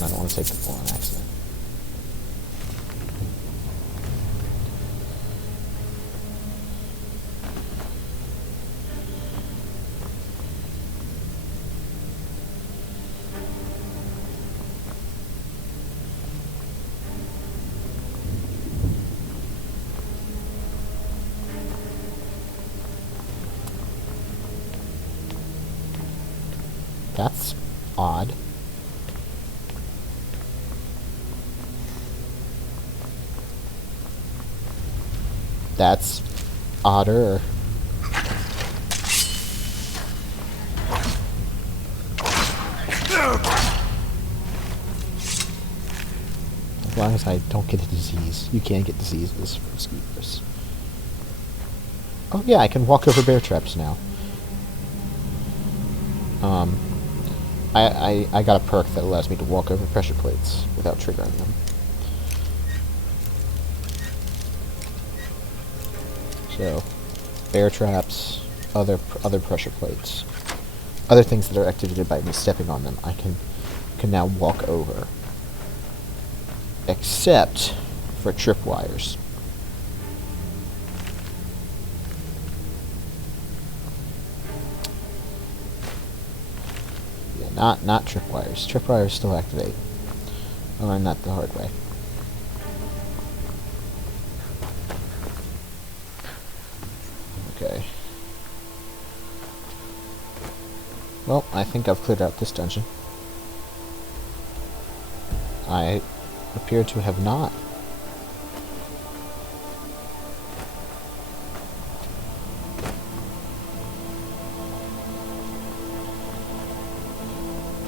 don't want to take the ball on accident. That's odd. That's odder. As long as I don't get a disease. You can get diseases from mosquitoes. Oh yeah, I can walk over bear traps now. I got a perk that allows me to walk over pressure plates without triggering them. So, bear traps, other pressure plates, other things that are activated by me stepping on them, I can now walk over. Except for tripwires. Yeah, not tripwires. Tripwires still activate. I learned that the hard way. Okay. Well, I think I've cleared out this dungeon. I appear to have not.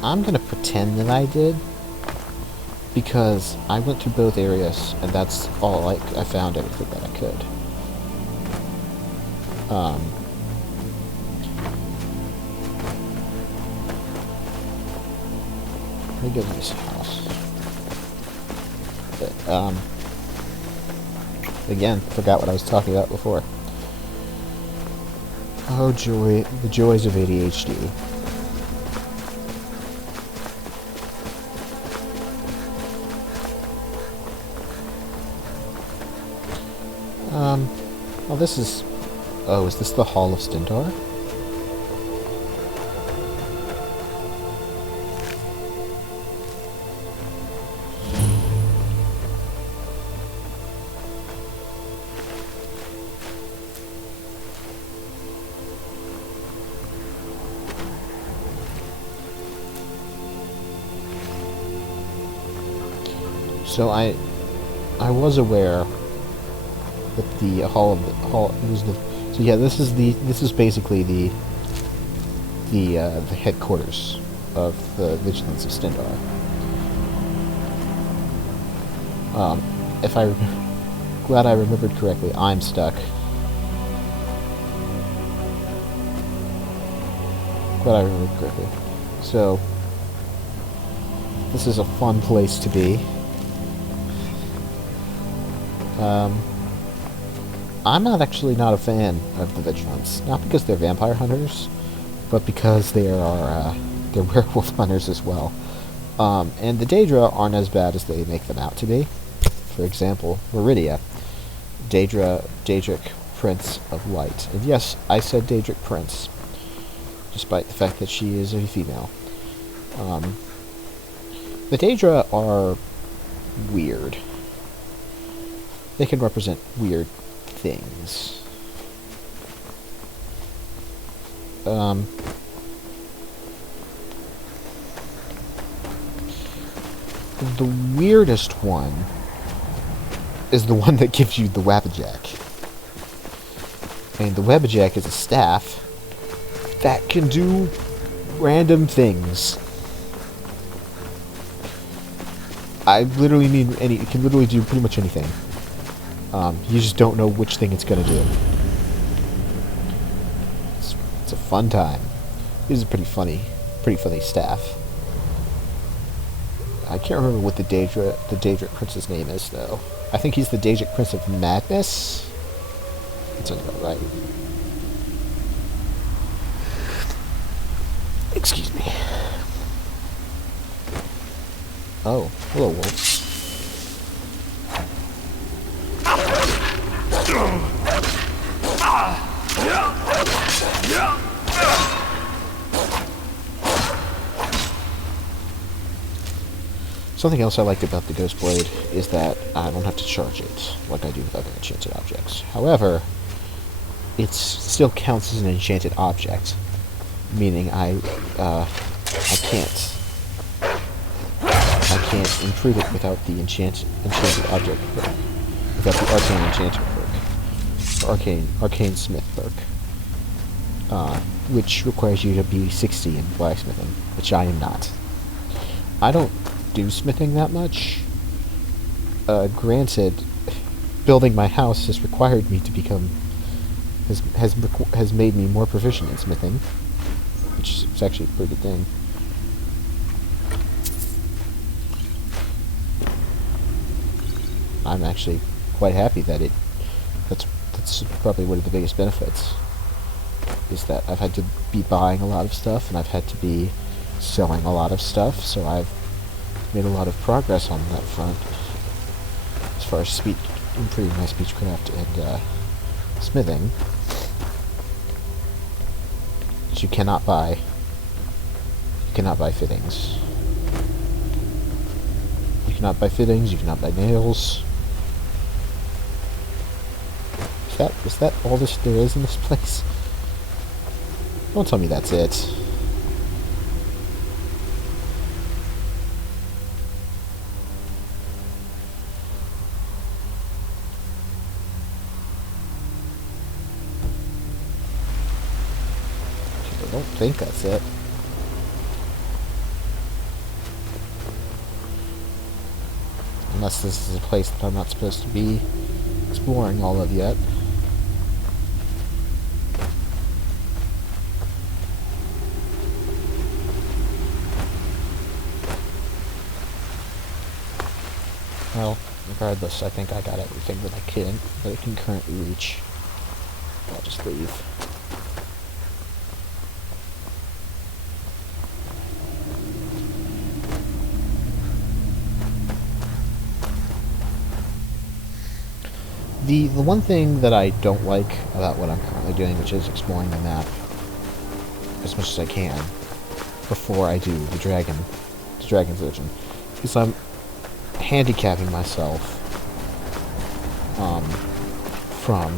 I'm gonna pretend that I did, because I went through both areas, and that's all, like, I found everything that I could. Let me go to this house. But, again, forgot what I was talking about before. Oh joy, the joys of ADHD. Well, this is... Oh, is this the Hall of Stentor? So I was aware that the hall was the. So yeah, this is basically the headquarters of the Vigilance of Stentor. If I glad I remembered correctly, I'm stuck. Glad I remembered correctly. So this is a fun place to be. I'm not a fan of the Vigilance. Not because they're vampire hunters, but because they are they're werewolf hunters as well. And the Daedra aren't as bad as they make them out to be. For example, Viridia, Daedric Prince of Light. And yes, I said Daedric Prince, despite the fact that she is a female. The Daedra are weird. They can represent weird things. The weirdest one is the one that gives you the Wabbajack. And the Wabbajack is a staff that can do random things. I literally mean it can literally do pretty much anything. You just don't know which thing it's gonna do. fun time. He's a pretty funny staff. I can't remember what the Daedric Prince's name is, though. I think he's the Daedric Prince of Madness. That sounds about right. Excuse me. Oh, hello, wolves. Something else I liked about the Ghost Blade is that I don't have to charge it like I do with other enchanted objects. However, it still counts as an enchanted object, meaning I can't improve it without the enchanted object perk, without the arcane enchanter perk, arcane smith perk, which requires you to be 60 in blacksmithing, which I am not. I don't do smithing that much. Granted, building my house has required me to become has made me more proficient in smithing, which is actually a pretty good thing. I'm actually quite happy that that's probably one of the biggest benefits, is that I've had to be buying a lot of stuff and I've had to be selling a lot of stuff, so I've made a lot of progress on that front as far as improving my speechcraft and smithing. But you cannot buy fittings. You cannot buy fittings, you cannot buy nails. Is that all there is in this place? Don't tell me that's it. I don't think that's it. Unless this is a place that I'm not supposed to be exploring all of yet. Well, regardless, I think I got everything that I can currently reach. I'll just leave. The one thing that I don't like about what I'm currently doing, which is exploring the map as much as I can before I do the Dragon's Ocean, is I'm handicapping myself from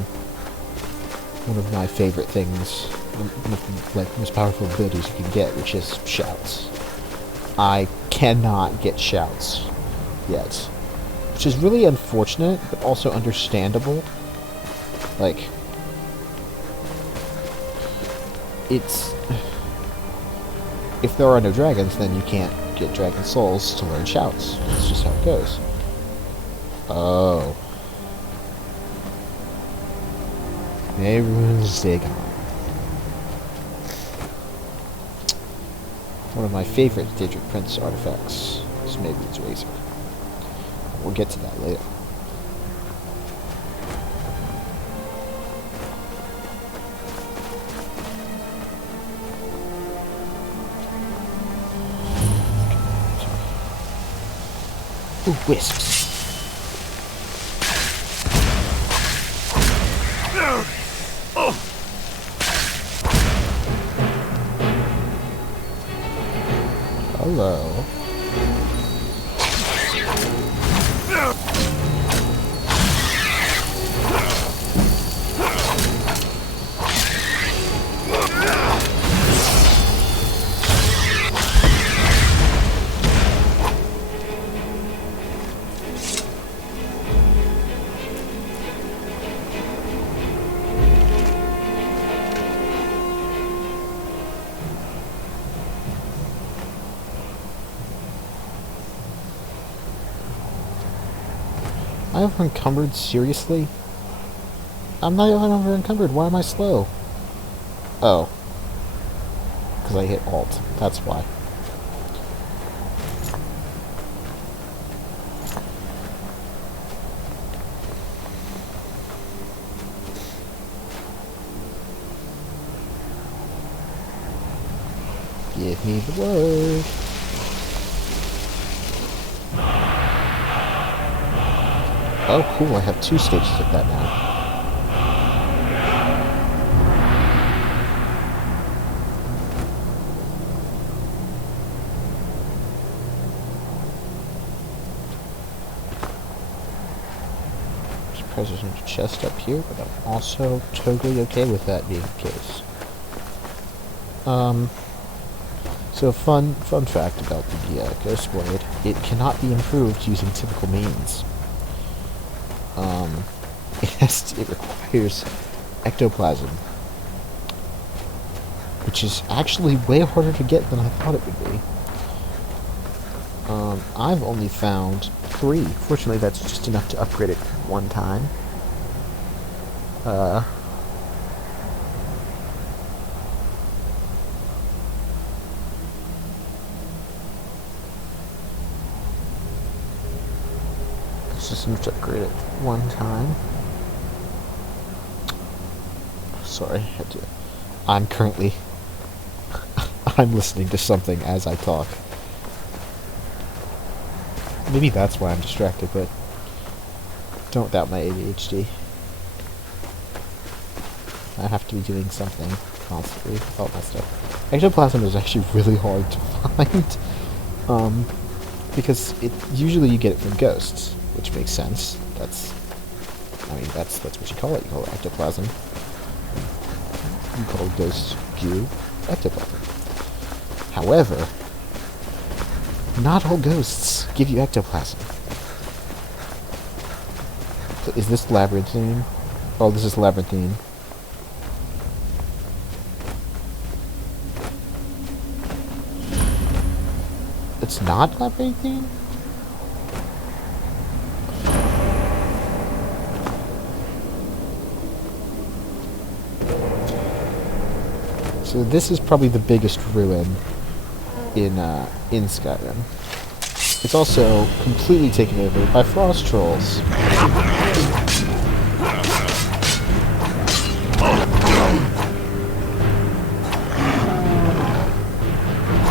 one of my favorite things, one of the most powerful abilities you can get, which is shouts. I cannot get shouts yet, which is really unfortunate, but also understandable. Like, if there are no dragons, then you can't get dragon souls to learn shouts. That's just how it goes. Oh. Everyone's Dagon. One of my favorite Daedric Prince artifacts is maybe its razor. We'll get to that later. Ooh, wisps. Hello. I over encumbered? Seriously? I'm not even over encumbered. Why am I slow? Oh. because I hit Alt. That's why. Give me the word. Oh, cool. I have 2 stages of that now. There's a chest up here, but I'm also totally okay with that being the case. So fun fact about the Ghost Blade, it cannot be improved using typical means. It requires ectoplasm, which is actually way harder to get than I thought it would be. I've only found 3. Fortunately, that's just enough to upgrade it 1 time. It's just enough to upgrade it 1 time. Sorry, I'm currently... I'm listening to something as I talk. Maybe that's why I'm distracted, but don't doubt my ADHD. I have to be doing something constantly with all my stuff. Ectoplasm is actually really hard to find, because usually you get it from ghosts, which makes sense. That's what you call it. You call it ectoplasm. You call ghost goo ectoplasm. However, not all ghosts give you ectoplasm. So is this labyrinthine? Oh, this is labyrinthine. It's not labyrinthine? So this is probably the biggest ruin in Skyrim. It's also completely taken over by frost trolls.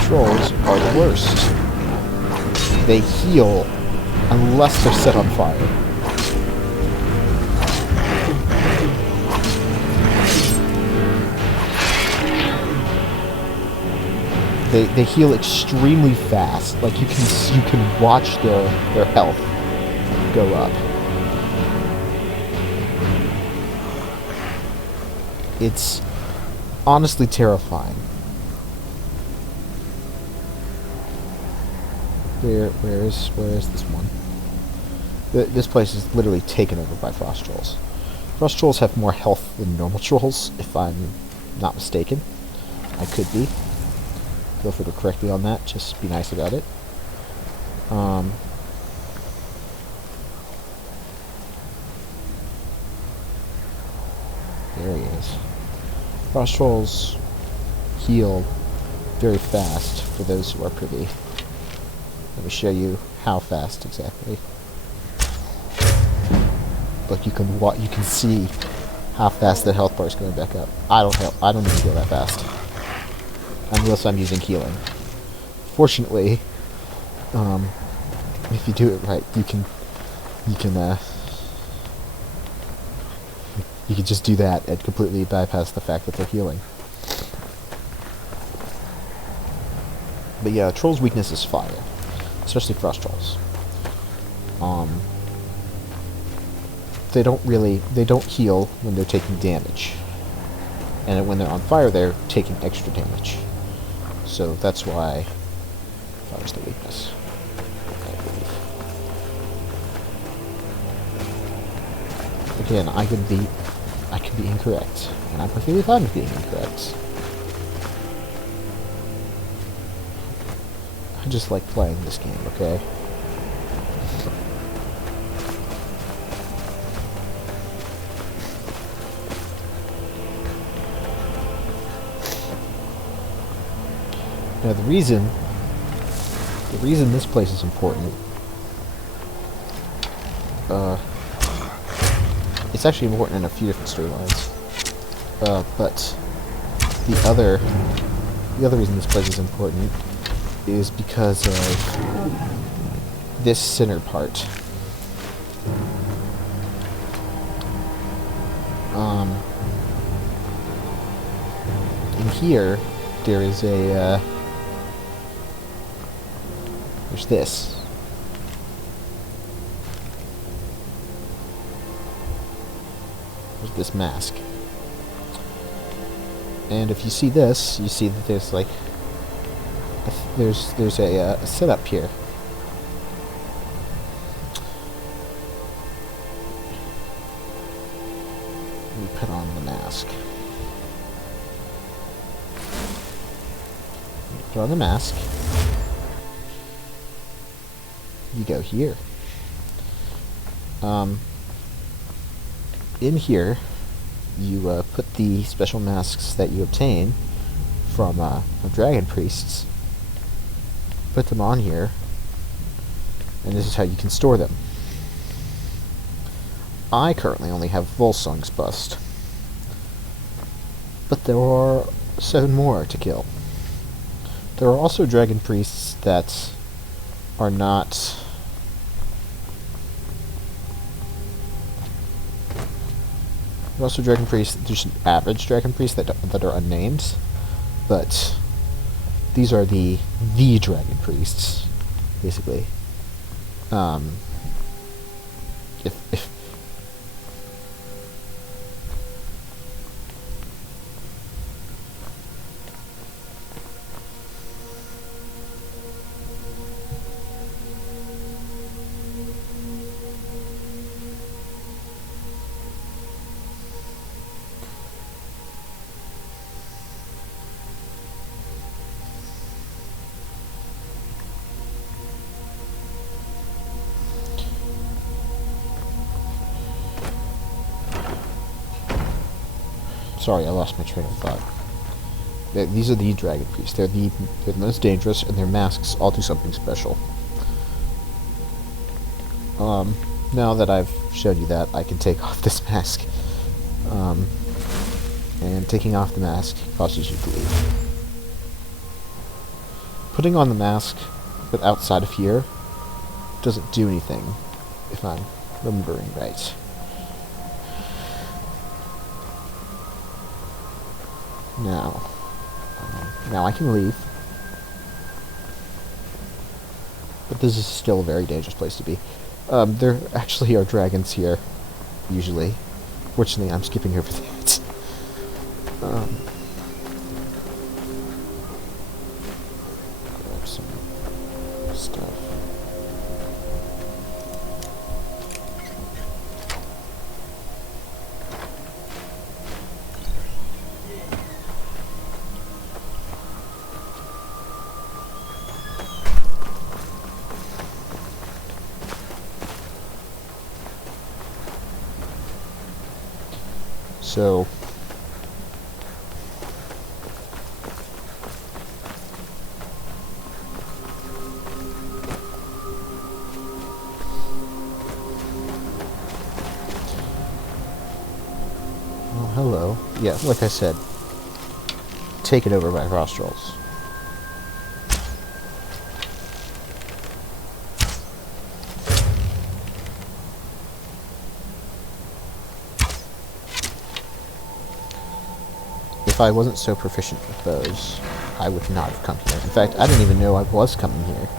Trolls are the worst. They heal unless they're set on fire. They heal extremely fast. Like you can watch their health go up. It's honestly terrifying. Where is this one? This place is literally taken over by frost trolls. Frost trolls have more health than normal trolls, if I'm not mistaken. I could be. Feel free to correct me on that. Just be nice about it. There he is. Frost trolls heal very fast for those who are privy. Let me show you how fast exactly. Look, you can see how fast their health bar is going back up. I don't need to heal that fast. Unless I'm using healing. Fortunately, if you do it right, you can just do that and completely bypass the fact that they're healing. But yeah, trolls' weakness is fire, especially frost trolls. They don't heal when they're taking damage, and when they're on fire, they're taking extra damage. So that's why fire's the weakness, I believe. Again, I could be incorrect, and I'm perfectly fine with being incorrect. I just like playing this game, okay? Now the reason this place is important, it's actually important in a few different storylines. But the other reason this place is important is because of this center part. In here, there is a, there's this. There's this mask. And if you see this, you see that there's like, there's a setup here. Let me put on the mask. Put on the mask. You go here. In here, you put the special masks that you obtain from dragon priests. Put them on here, and this is how you can store them. I currently only have Volsung's bust, but there are 7 more to kill. There are also dragon priests that are not There are also dragon priests. There's average dragon priests that are unnamed, but these are the dragon priests, basically. If Sorry, I lost my train of thought. These are the dragon priests. They're the most dangerous, and their masks all do something special. Now that I've shown you that, I can take off this mask. And taking off the mask causes you to leave. Putting on the mask, but outside of here, doesn't do anything, if I'm remembering right. Now I can leave. But this is still a very dangerous place to be. There actually are dragons here, usually. Fortunately, I'm skipping over that. Grab some stuff. So, oh, hello. Yeah, like I said, taken over by Rostrals. If I wasn't so proficient with those, I would not have come here. In fact, I didn't even know I was coming here.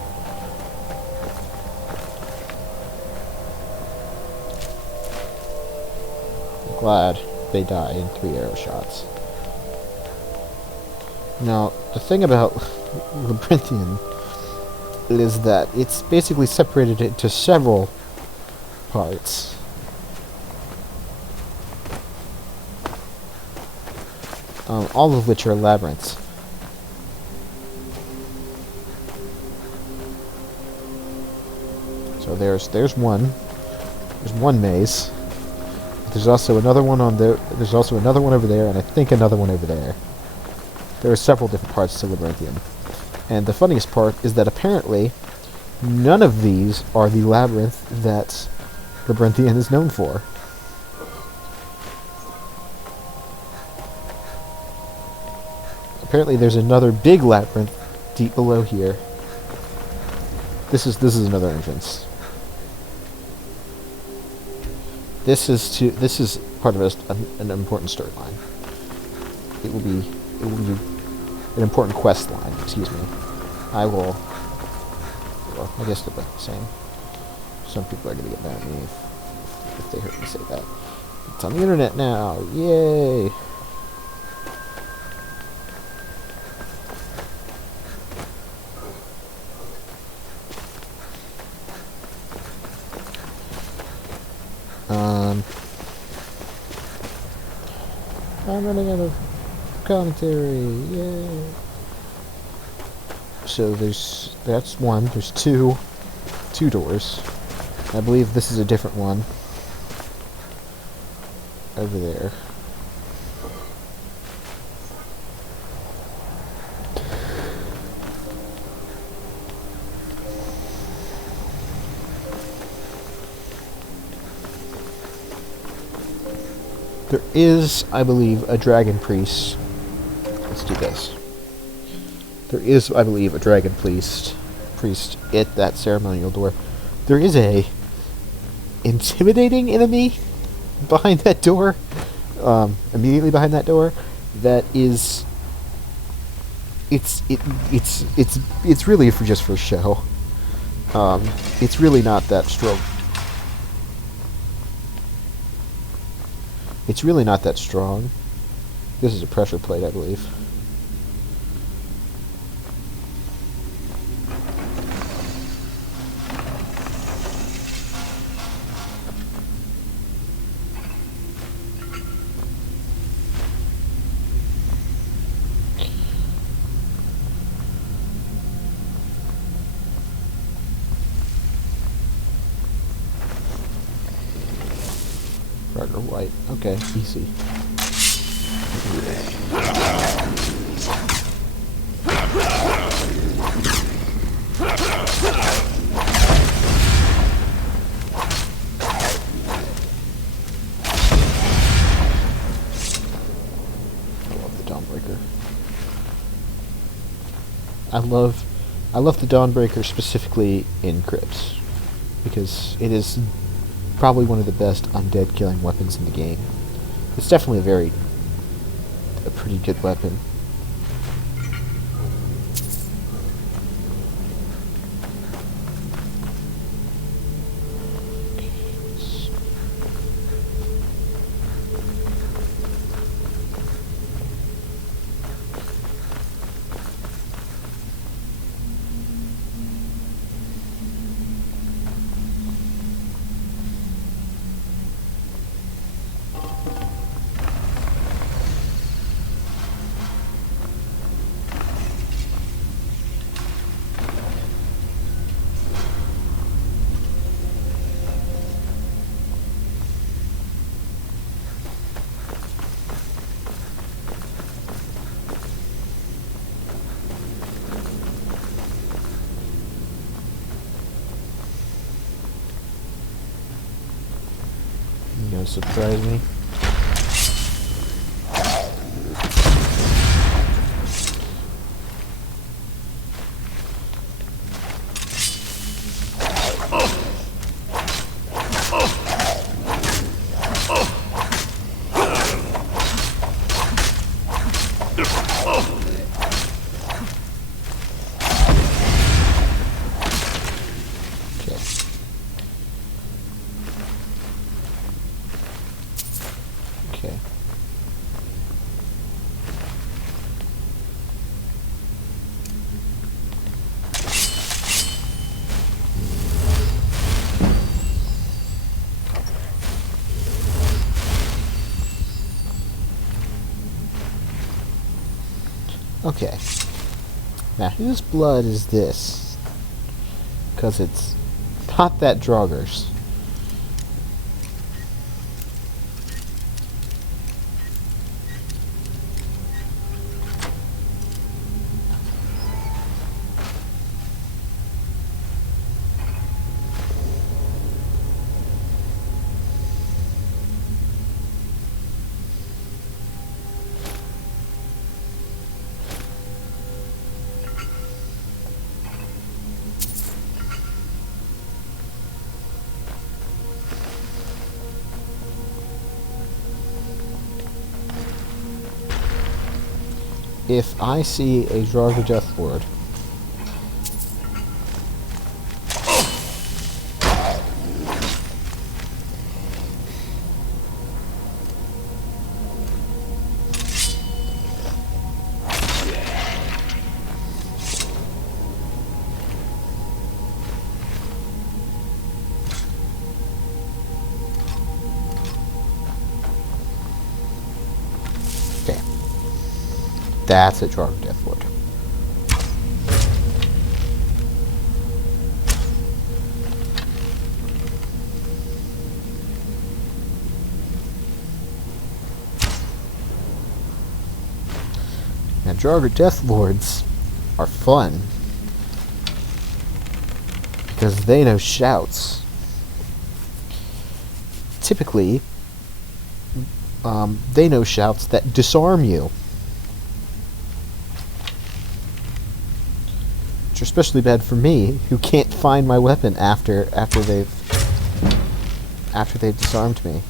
I'm glad they die in 3 arrow shots. Now, the thing about Labyrinthian is that it's basically separated into several parts. All of which are labyrinths. So there's one maze. There's also another one on there. There's also another one over there, and I think another one over there. There are several different parts to Labyrinthian. And the funniest part is that apparently none of these are the labyrinth that Labyrinthian is known for. Apparently there's another big labyrinth deep below here. This is another entrance. This is part of an important storyline. It will be an important quest line. Excuse me. Well, I guess they're both the same. Some people are gonna get mad at me if they heard me say that. It's on the internet now. Yay! I'm running out of commentary. Yay! So that's one. There's two doors. I believe this is a different one over there. There is, I believe, a dragon priest. Let's do this. There is, I believe, a dragon priest at that ceremonial door. There is a intimidating enemy behind that door, immediately behind that door. That is, it's really just for show. It's really not that strong. It's really not that strong. This is a pressure plate, I believe. Red or white. Okay, easy. I love the Dawnbreaker specifically in crypts, because it is probably one of the best undead killing weapons in the game. It's definitely a pretty good weapon. You gonna surprise me? Okay. Okay. Now, whose blood is this? Because it's not that Draugur's. if I see a Draugr Death Lord, okay, that's a Draugr Death Lord. Now, Draugr Death Lords are fun because they know shouts. Typically, they know shouts that disarm you, which are especially bad for me, who can't find my weapon after they've disarmed me.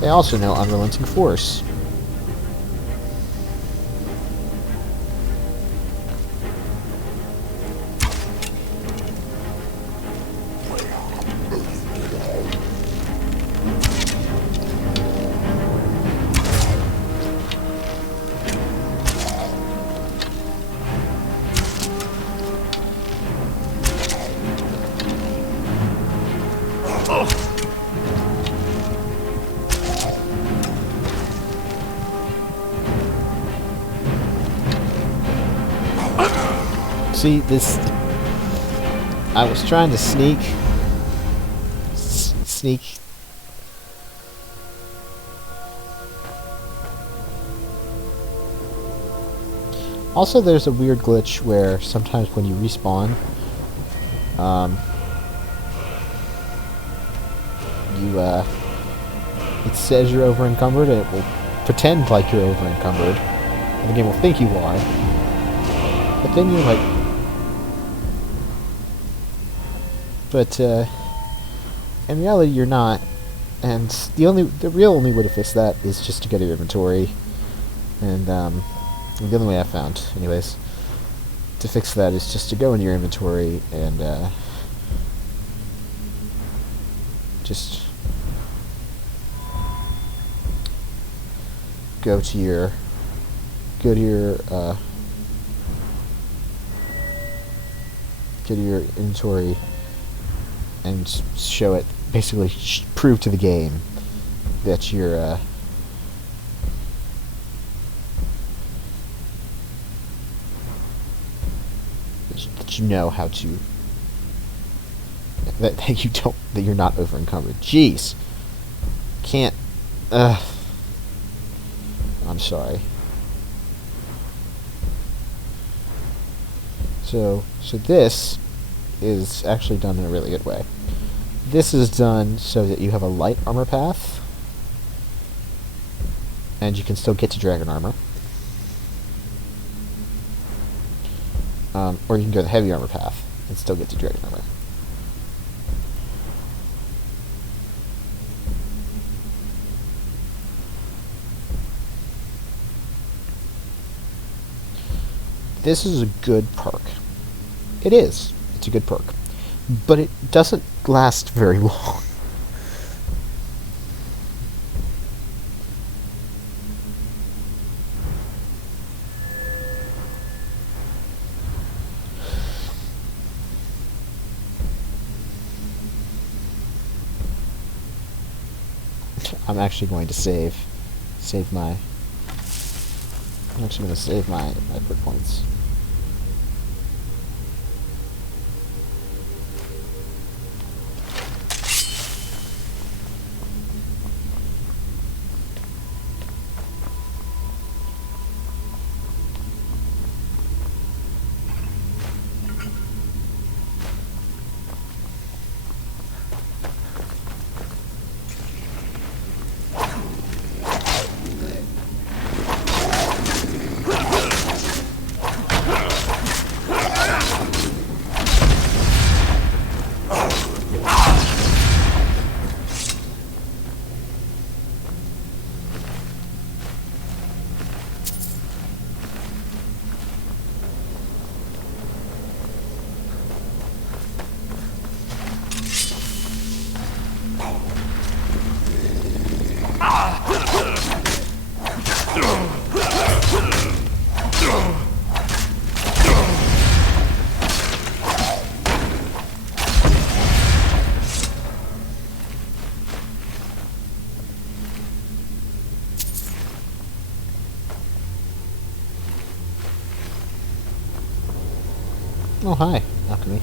They also know Unrelenting Force. See, this... I was trying to sneak... sneak... Also, there's a weird glitch where sometimes when you respawn, it says you're over encumbered, and it will pretend like you're over encumbered, and the game will think you are, but then you're like... But, in reality, you're not, and the real only way to fix that is just to go to your inventory, and, the only way I found, anyways, to fix that is just to go in your inventory and, just go to your inventory and show it, basically prove to the game that you're, that you know how to, that you don't, that you're not over encumbered. Jeez. Can't, I'm sorry. So this is actually done in a really good way. This is done so that you have a light armor path, and you can still get to dragon armor. Or you can go the heavy armor path and still get to dragon armor. This is a good perk. It is. It's a good perk. But it doesn't last very long. I'm actually going to save my... I'm actually going to save my perk points. Oh, hi, alchemy.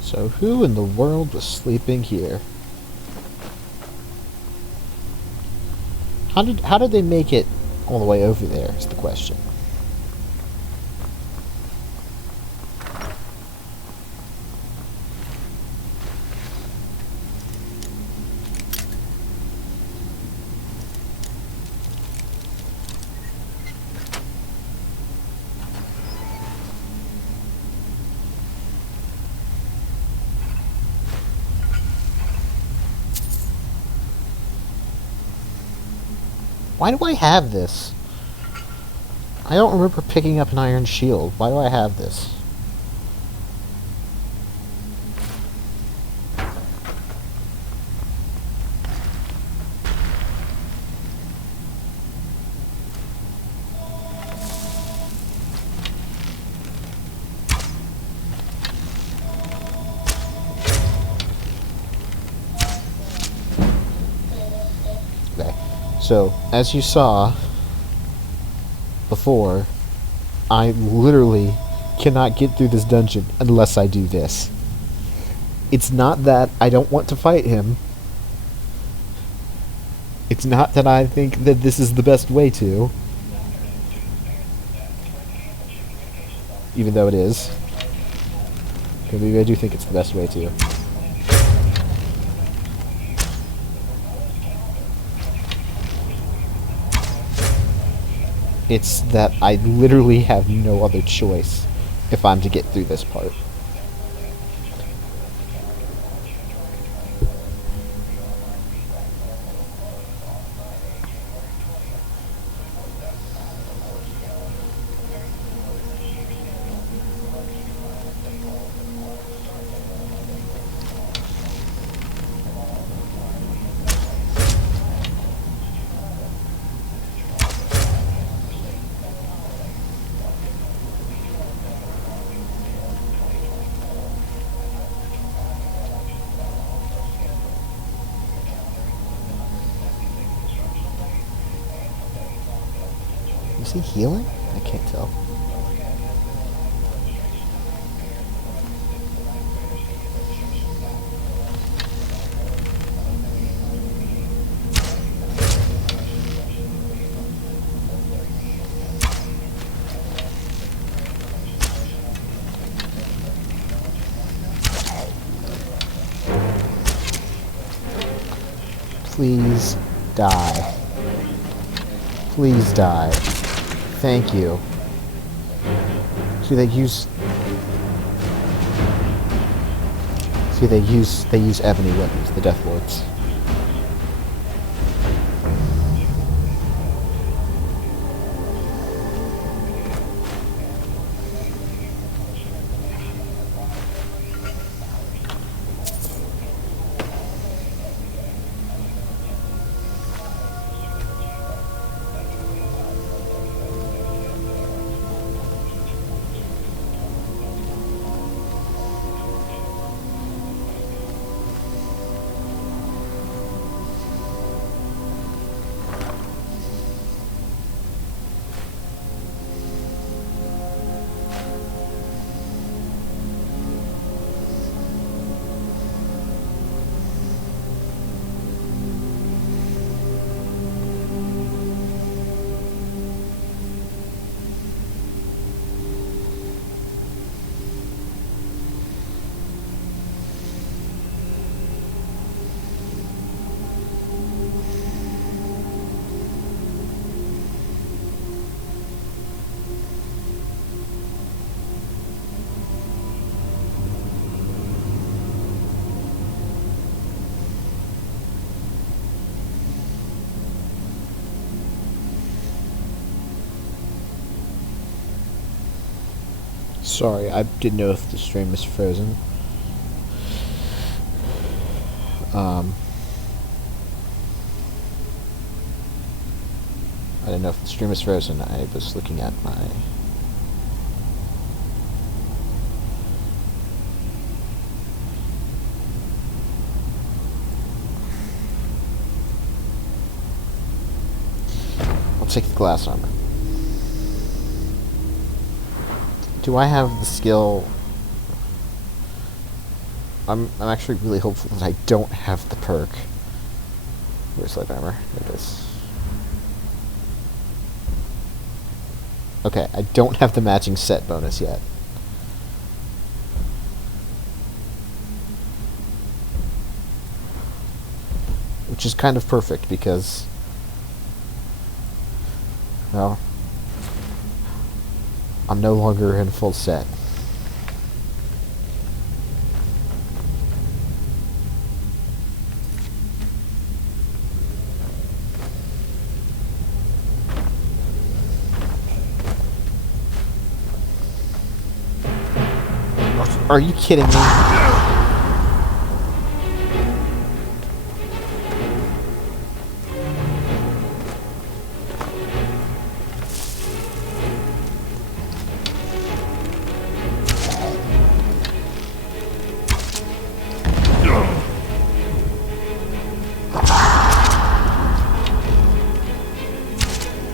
So who in the world was sleeping here? How did they make it all the way over there is the question. Why do I have this? I don't remember picking up an iron shield. Why do I have this? Okay. So, as you saw before, I literally cannot get through this dungeon unless I do this. It's not that I don't want to fight him. It's not that I think that this is the best way to. Even though it is. Maybe I do think it's the best way to. It's that I literally have no other choice if I'm to get through this part. Is he healing? I can't tell. Please die. Please die. Thank you. See, they use ebony weapons, the Death Lords. Sorry, I didn't know if the stream was frozen. I didn't know if the stream was frozen. I was looking at my... I'll take the glass armor. Do I have the skill? I'm actually really hopeful that I don't have the perk. Where's light armor? There it is. Okay, I don't have the matching set bonus yet. Which is kind of perfect because, well, I'm no longer in full set. Are you kidding me?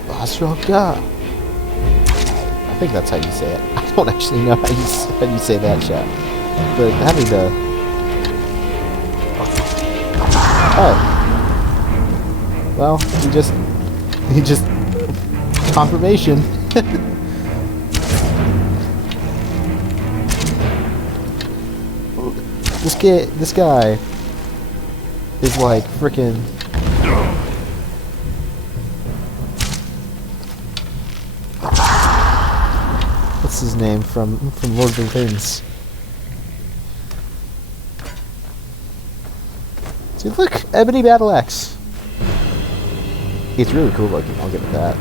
Basroka. I think that's how you say it. I don't actually know how you say that, chat. But having to... Oh. Well, he just... Confirmation. This guy is like frickin'... What's his name from Lord of the Rings? See, look, Ebony Battle Axe. It's really cool looking. I'll give it that.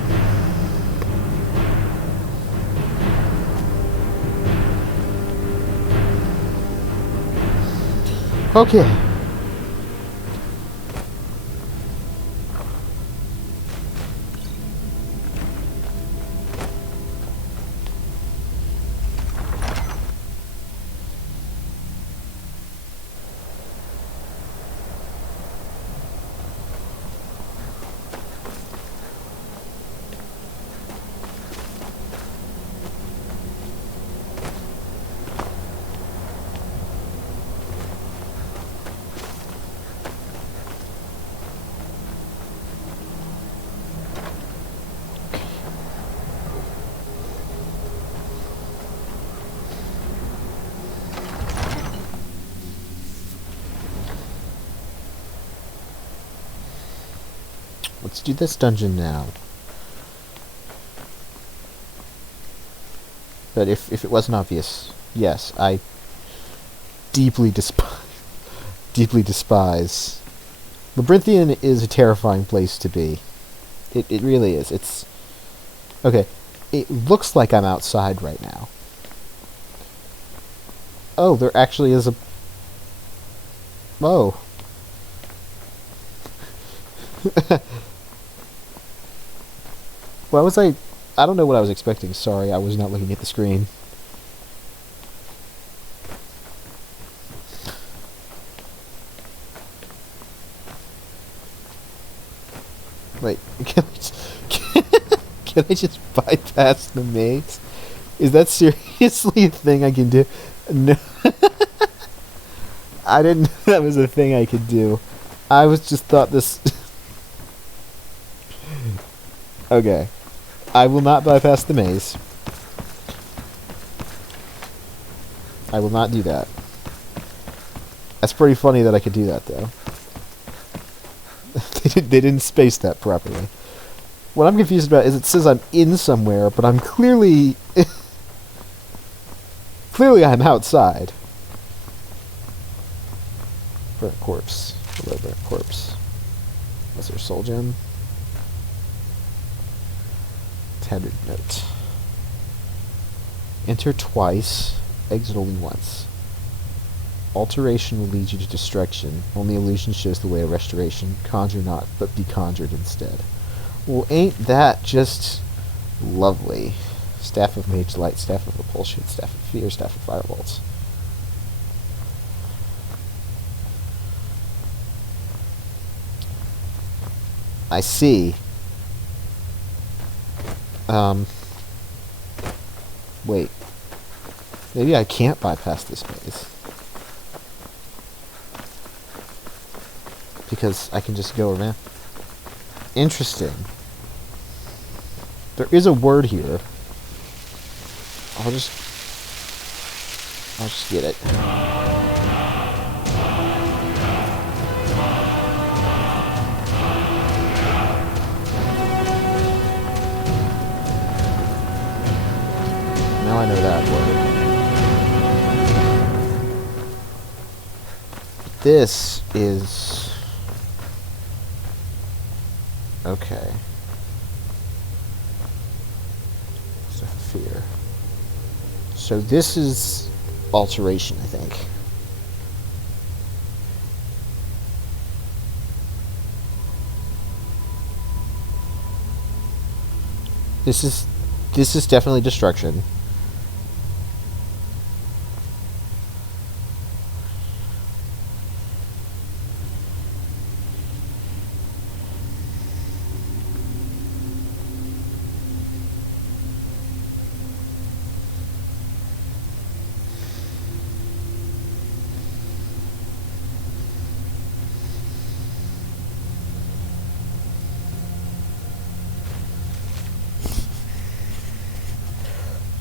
Okay. Let's do this dungeon now. But if it wasn't obvious, yes, I deeply despise. Labyrinthian is a terrifying place to be. It really is. It's... Okay, it looks like I'm outside right now. Oh, there actually is a... Oh. Well, I don't know what I was expecting. Sorry, I was not looking at the screen. Wait, can I just bypass the maze? Is that seriously a thing I can do? No. I didn't know that was a thing I could do. I just thought this... Okay. I will not bypass the maze. I will not do that. That's pretty funny that I could do that, though. They didn't space that properly. What I'm confused about is it says I'm in somewhere, but I'm clearly... clearly I'm outside. Burnt corpse. Hello, burnt corpse. Was there a soul gem? Tattered note. Enter twice, exit only once. Alteration will lead you to destruction. Only illusion shows the way to restoration. Conjure not, but be conjured instead. Well, ain't that just lovely? Staff of Mage Light, Staff of Repulsion, Staff of Fear, Staff of Firebolts. I see. Wait. Maybe I can't bypass this maze. Because I can just go around. Interesting. There is a word here. I'll just get it. Now I know that word. This is... okay. So fear. So this is alteration, I think. This is definitely destruction.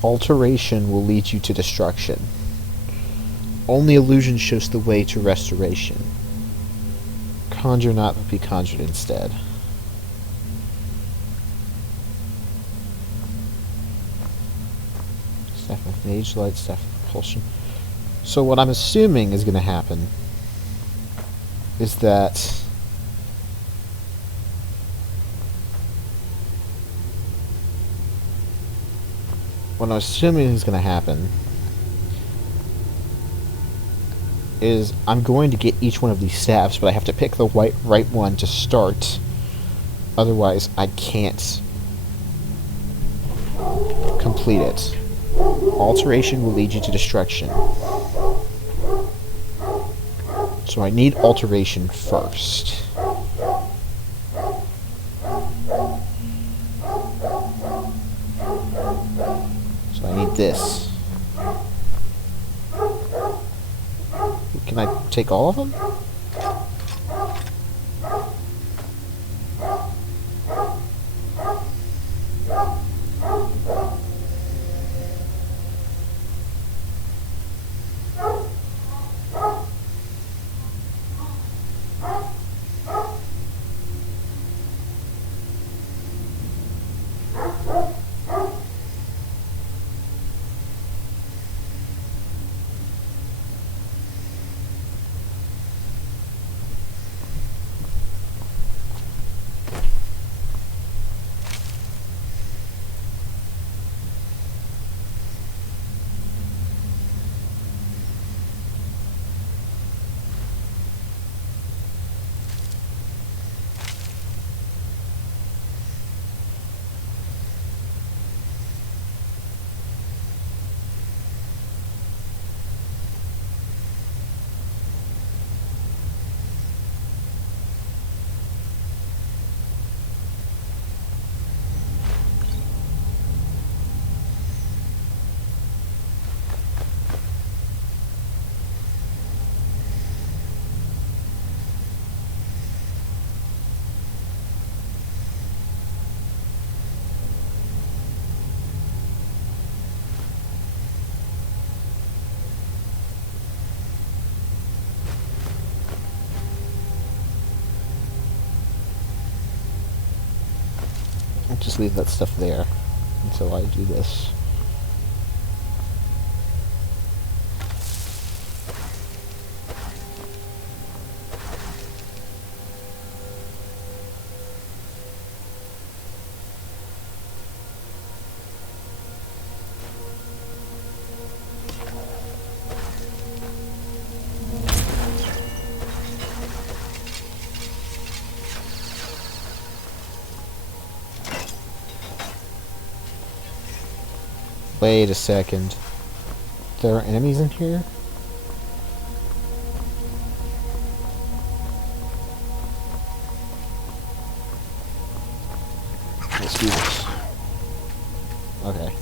Alteration will lead you to destruction. Only illusion shows the way to restoration. Conjure not, but be conjured instead. Staff of Mage Light, Staff of Repulsion. So what I'm assuming is going to happen is that what I'm assuming is going to happen is I'm going to get each one of these staffs, but I have to pick the right one to start. Otherwise, I can't complete it. Alteration will lead you to destruction. So I need alteration first. So I need this. Can I take all of them? I'll just leave that stuff there until I do this. Wait a second. There are enemies in here? Let's do this. Okay.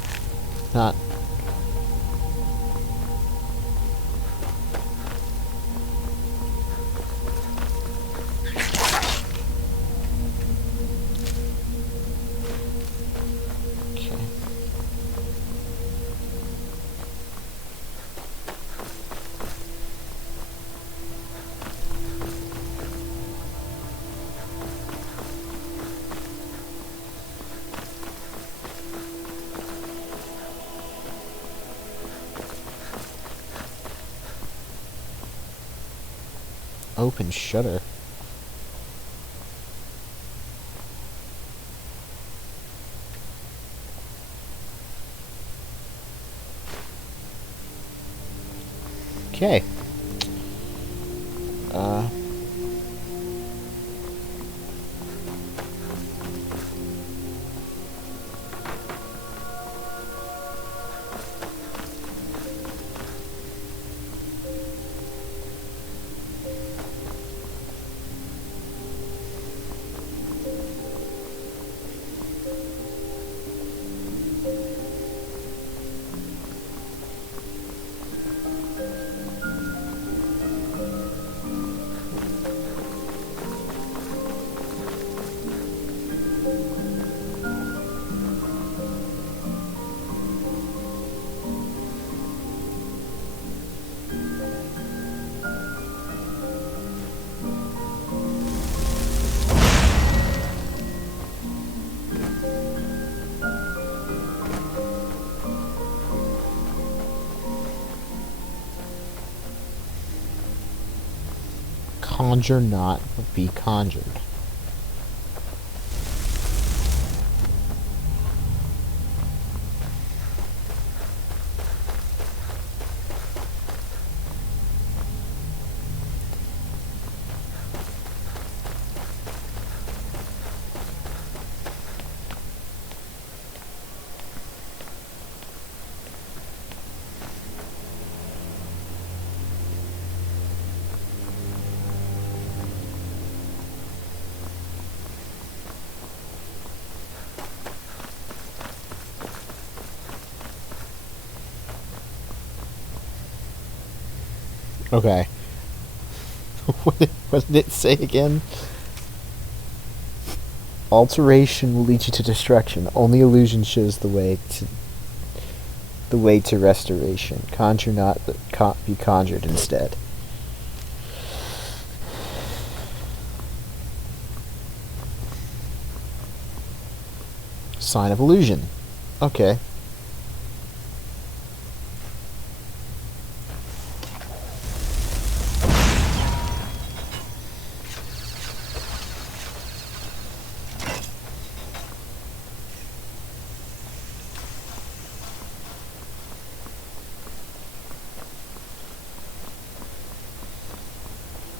Not... Okay. Open shutter. Okay. Conjure not, but be conjured. Okay. What did it say again? Alteration will lead you to destruction. Only illusion shows the way to restoration. Conjure not, but be conjured instead. Sign of illusion. Okay.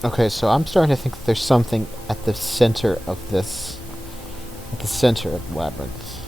Okay, so I'm starting to think that there's something at the center of this... At the center of the labyrinth.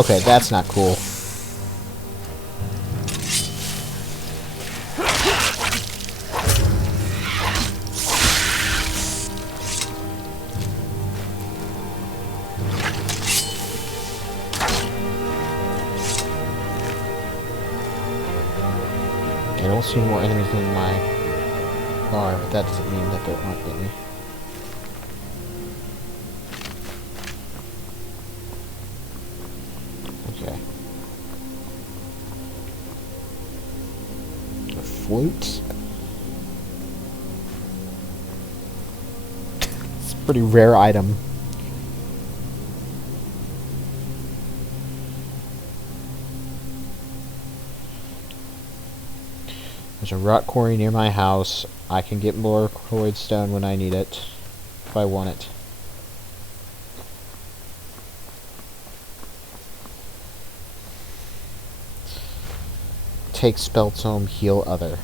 Okay, that's not cool. I don't see more enemies in my bar, but that doesn't mean that there aren't any. Okay. A flute? It's a pretty rare item. There's a rock quarry near my house. I can get more quarried stone when I need it, if I want it. Take spell tome, heal other.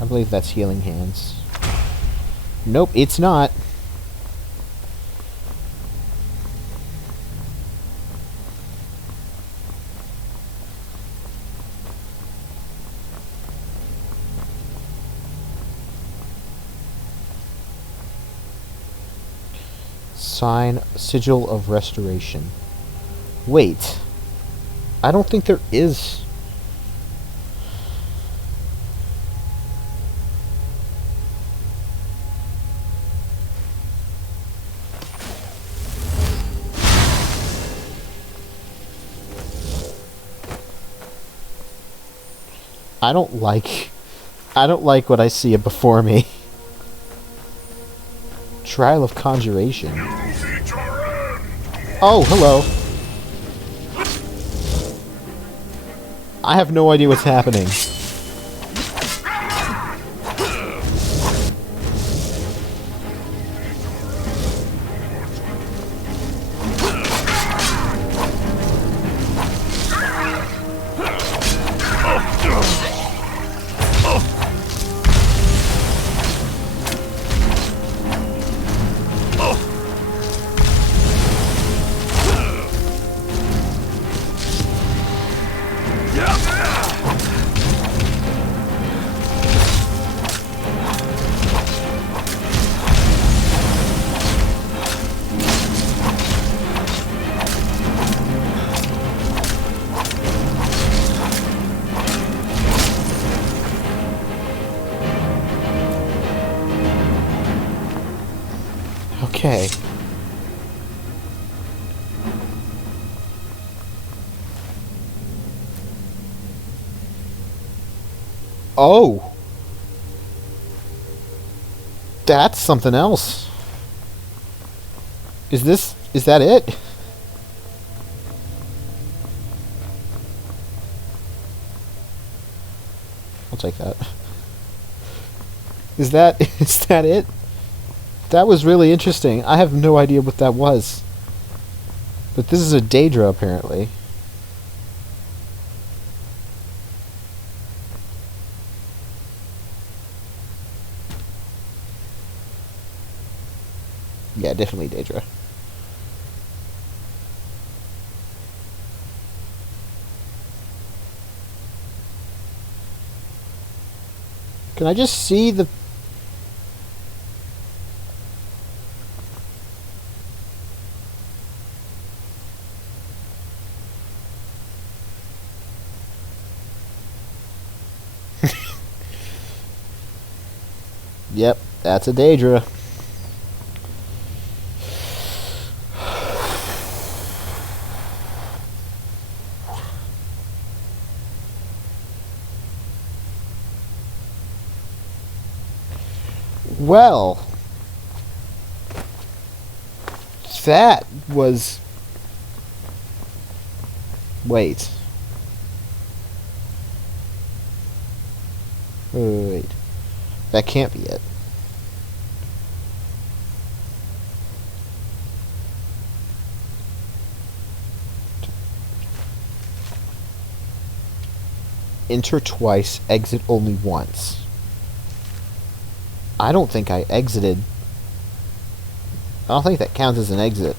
I believe that's healing hands. Nope, it's not. Sigil of restoration. Wait. I don't think there is. I don't like what I see before me. Trial of Conjuration. Oh, hello. I have no idea what's happening. Okay. Oh! That's something else. Is that it? I'll take that. Is that it? That was really interesting. I have no idea what that was. But this is a Daedra, apparently. Yeah, definitely Daedra. Can I just see the... Yep, that's a Daedra. Well, that was... Wait. Wait. That can't be it. Enter twice, exit only once. I don't think I exited I don't think that counts as an exit.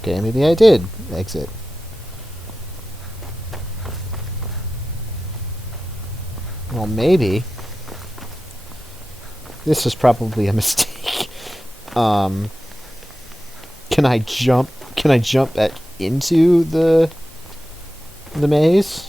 Okay, maybe I did exit. Well, maybe. This is probably a mistake. Can I jump? Can I jump back into the maze?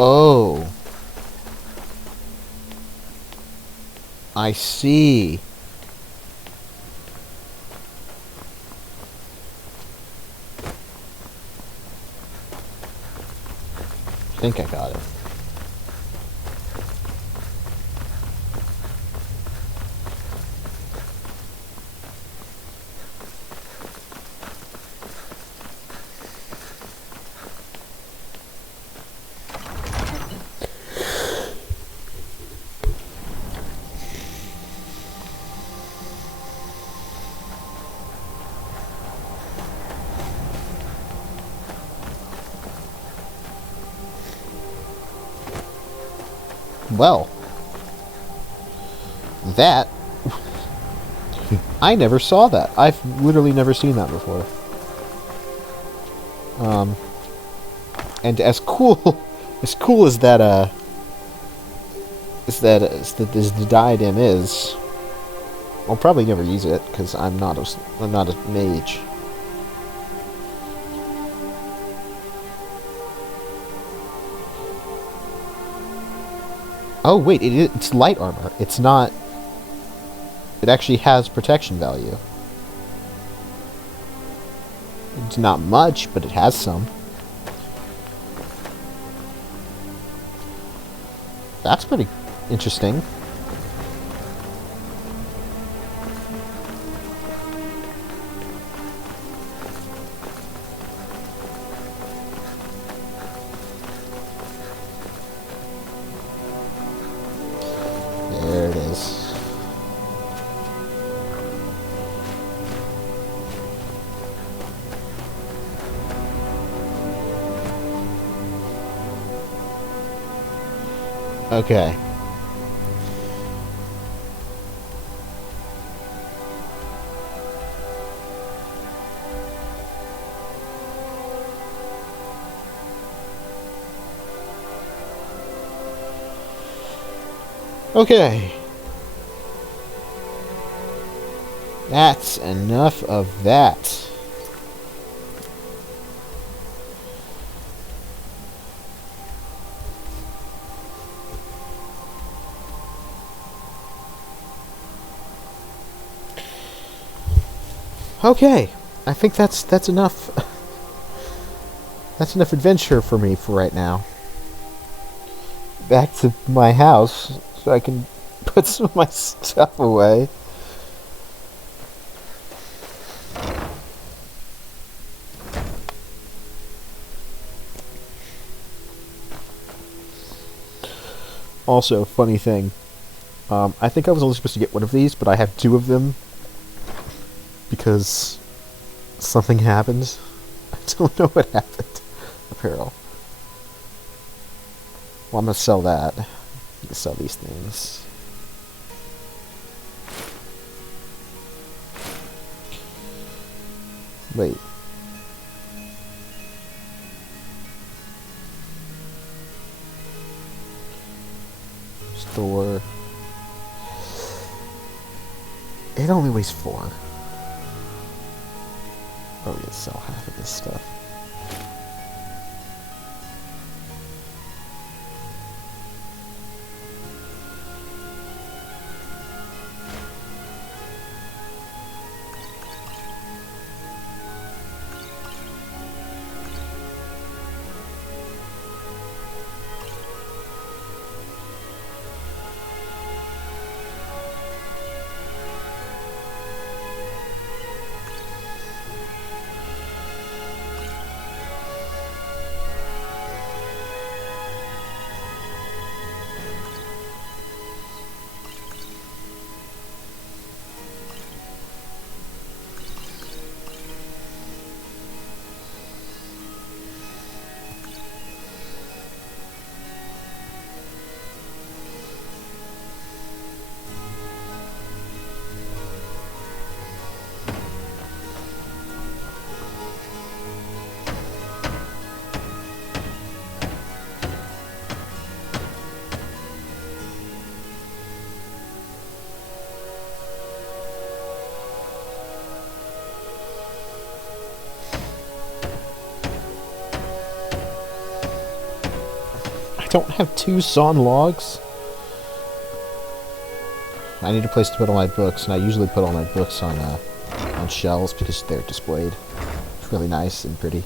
Oh. I see. I think I got it. Well, that... I never saw that. I've literally never seen that before. And as cool as cool as that as the diadem is, I'll probably never use it because I'm not a mage. Oh wait, it's light armor. It's not. It actually has protection value. It's not much, but it has some. That's pretty interesting. There it is. Okay. Okay. That's enough of that. Okay, I think that's enough. That's enough adventure for me for right now. Back to my house so I can put some of my stuff away. Also, funny thing, I think I was only supposed to get one of these, but I have two of them because something happened. I don't know what happened. Apparel. Well, I'm gonna sell that. You sell these things. Wait. Store. It only weighs 4. Oh, we can sell half of this stuff. I don't have 2 sawn logs. I need a place to put all my books, and I usually put all my books on shelves because they're displayed. It's really nice and pretty.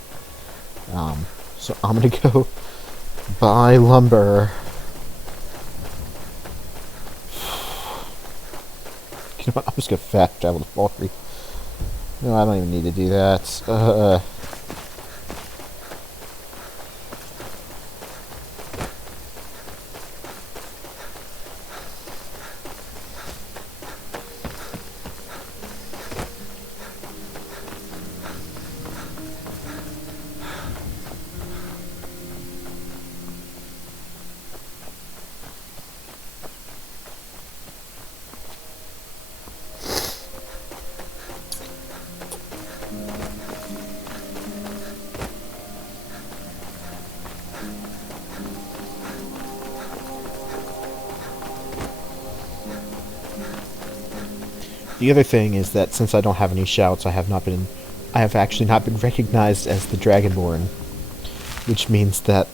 So I'm gonna go buy lumber. You know what? I'm just gonna fast travel to Falmer. No, I don't even need to do that. The other thing is that since I don't have any shouts, I have actually not been recognized as the Dragonborn, which means that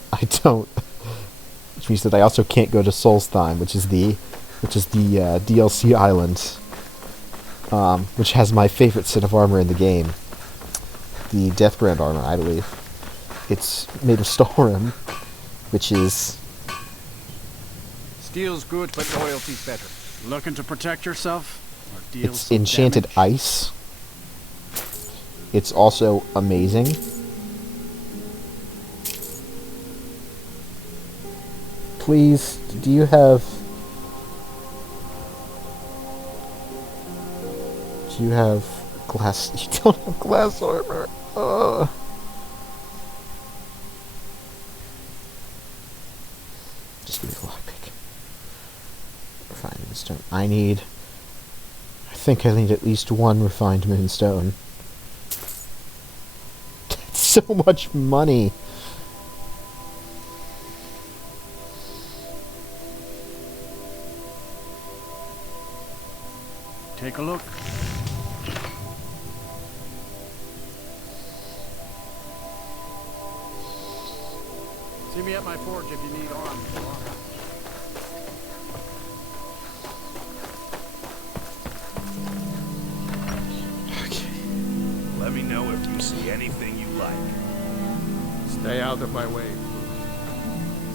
which means that I also can't go to Solstheim, which is the DLC island, which has my favorite set of armor in the game, the Deathbrand armor, I believe. It's made of Skyrim, which is... Steel's good, but loyalty's better. Looking to protect yourself? Or deal It's some enchanted damage? ice. It's also amazing. Please, do you have... Do you have glass... You don't have glass armor. Ugh. Just give me the lockpick. Refined moonstone. I think I need at least 1 refined moonstone. That's so much money. Take a look. See me at my forge if you need arms. Let me know if you see anything you like. Stay out of my way.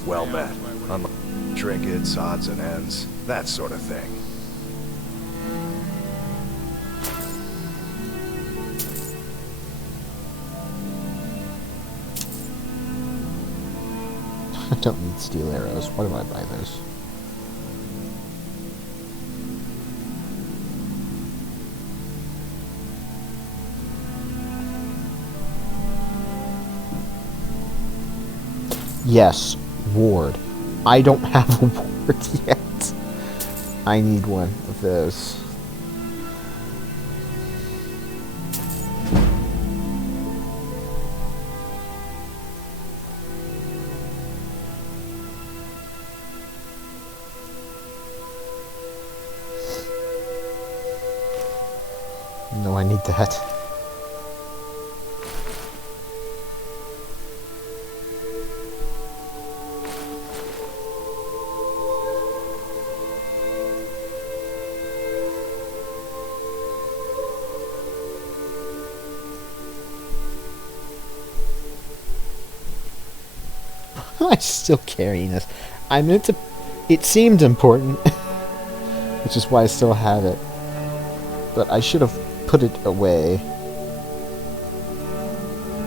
Well met. Unlike trinkets, odds and ends, that sort of thing. I don't need steel arrows. Why do I buy those? Yes, ward. I don't have a sword yet. I need one of those. No, I need that. I'm still carrying this. I meant to. It seemed important, which is why I still have it. But I should have put it away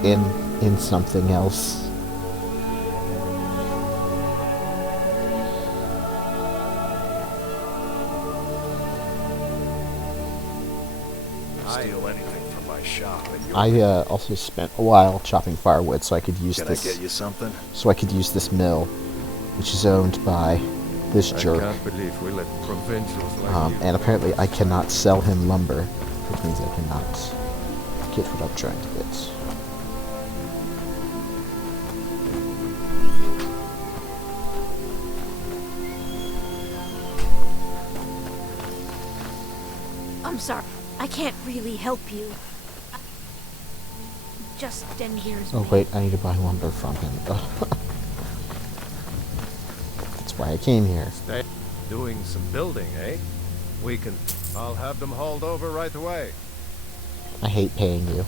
in something else. Steal anything from my shop, and you'll I also spent a while chopping firewood so I could use Can I this. get you something? So I could use this mill, which is owned by this jerk. I can't believe we let provincials like you. And apparently I cannot sell him lumber, which means I cannot get what I'm trying to get. I'm sorry. I can't really help you. Just here's Oh me. wait, I need to buy lumber from him. That's why I came here. Stay doing some building, eh? We can. I'll have them hauled over right away. I hate paying you.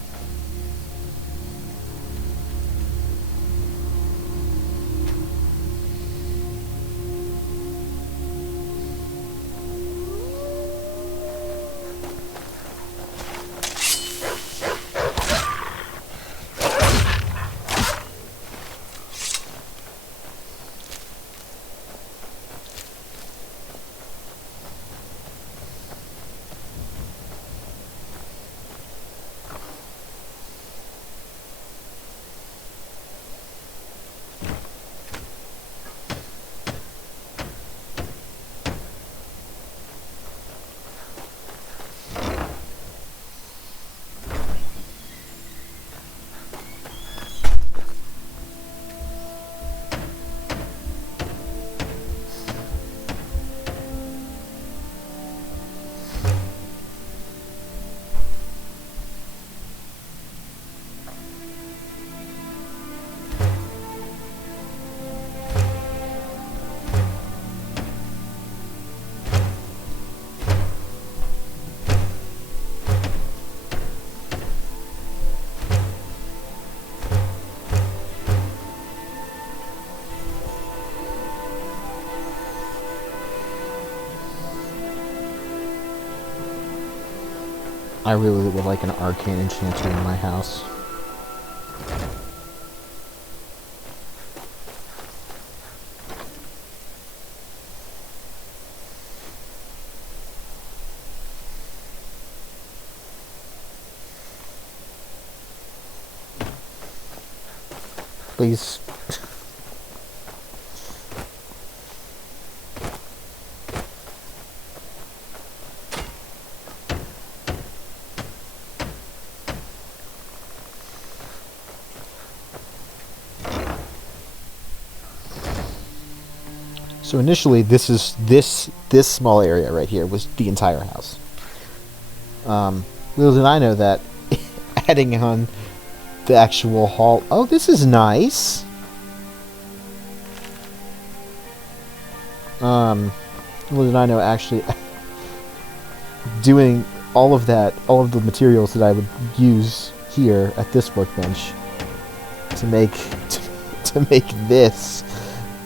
I really would like an arcane enchanter in my house. Please. So initially, this small area right here was the entire house. Little did I know that adding on the actual hall. Oh, this is nice. Little did I know actually doing all of the materials that I would use here at this workbench to make this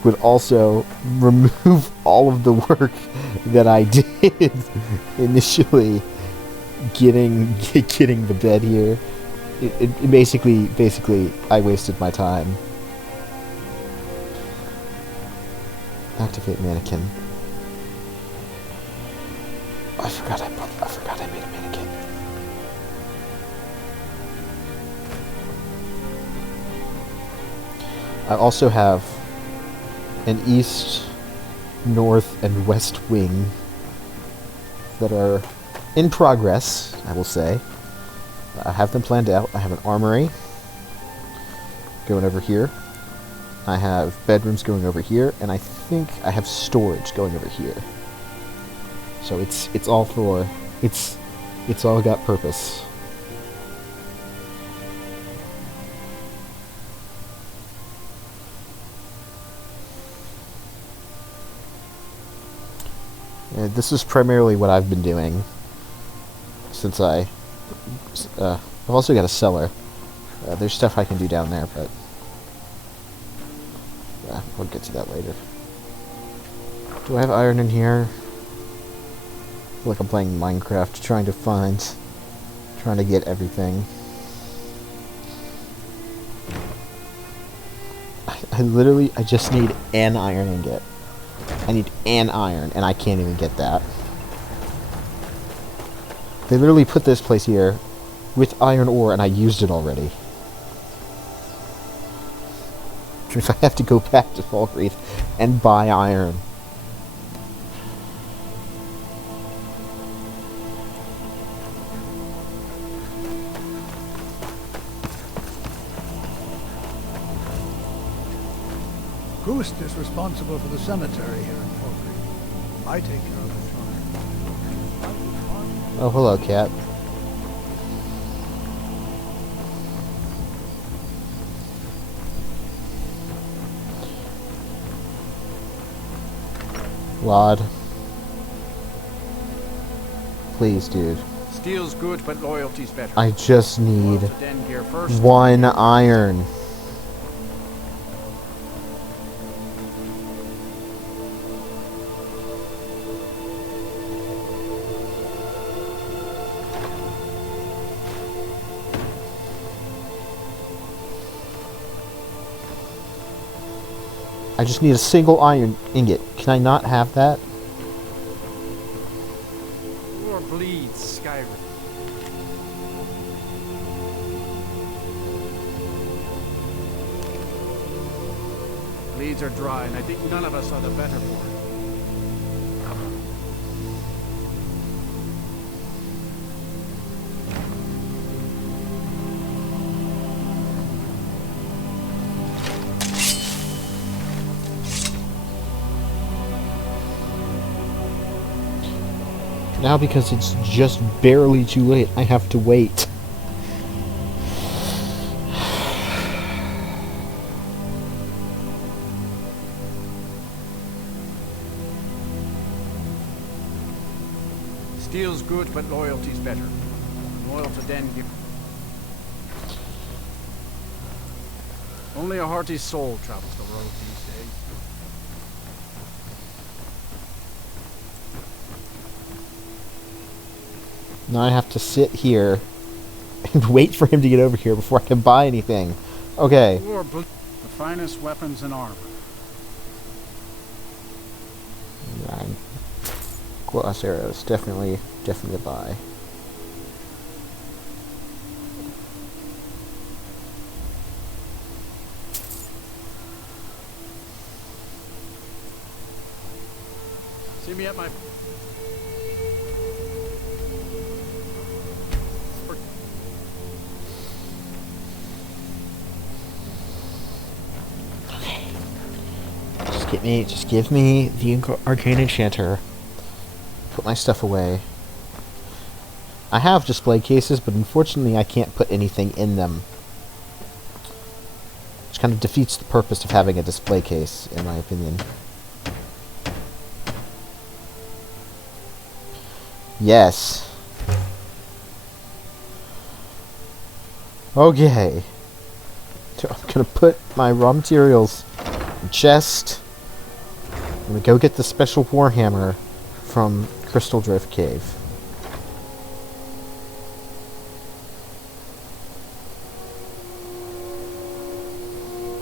would also remove all of the work that I did initially getting the bed here. It basically I wasted my time. Activate mannequin. I forgot I made a mannequin. I also have an east north and west wing that are in progress, I will say. I have them planned out. I have an armory going over here. I have bedrooms going over here, and I think I have storage going over here. So it's all for it's all got purpose. And this is primarily what I've been doing since I've also got a cellar. There's stuff I can do down there, but we'll get to that later. Do I have iron in here? I feel like I'm playing Minecraft, trying to get everything. I just need an iron ingot. I need an iron, and I can't even get that. They literally put this place here with iron ore, and I used it already. If I have to go back to Falmer and buy iron. Ghost is responsible for the cemetery here in Falmer. I take care of the shrine. Oh, hello, cat. Lod. Please, dude. Steel's good, but loyalty's better. I just need Loyal to Den gear first. 1 iron. I just need a single iron ingot. Can I not have that? War bleeds Skyrim. Bleeds are dry, and I think none of us are the better for it. Now, because it's just barely too late, I have to wait. Steel's good, but loyalty's better. Loyal to Den gear. Only a hearty soul travels the road these days. Now I have to sit here and wait for him to get over here before I can buy anything. Okay. The finest weapons and armor. Gloss arrows, definitely a buy. See me at my... Just give me the Arcane Enchanter. Put my stuff away. I have display cases, but unfortunately I can't put anything in them. Which kind of defeats the purpose of having a display case, in my opinion. Yes. Okay. So I'm gonna put my raw materials in chest. I'm gonna go get the special warhammer from Crystal Drift Cave.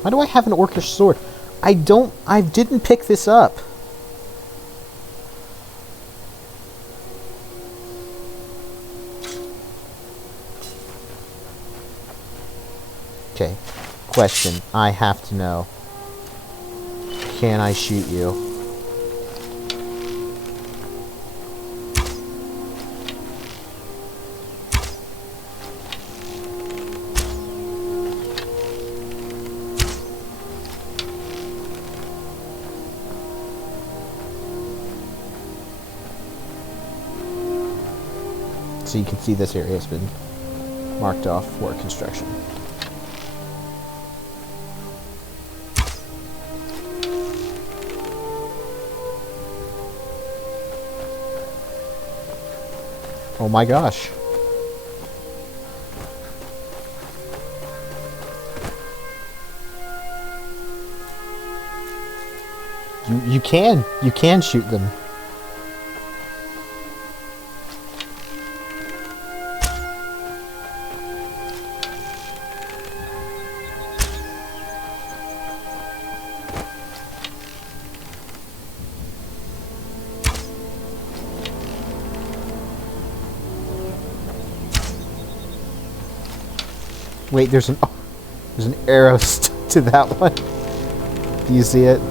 Why do I have an orcish sword? I didn't pick this up. Okay. Question. I have to know. Can I shoot you? So you can see this area has been marked off for construction. Oh my gosh. You can shoot them. Wait, there's an arrow stuck to that one. Do you see it?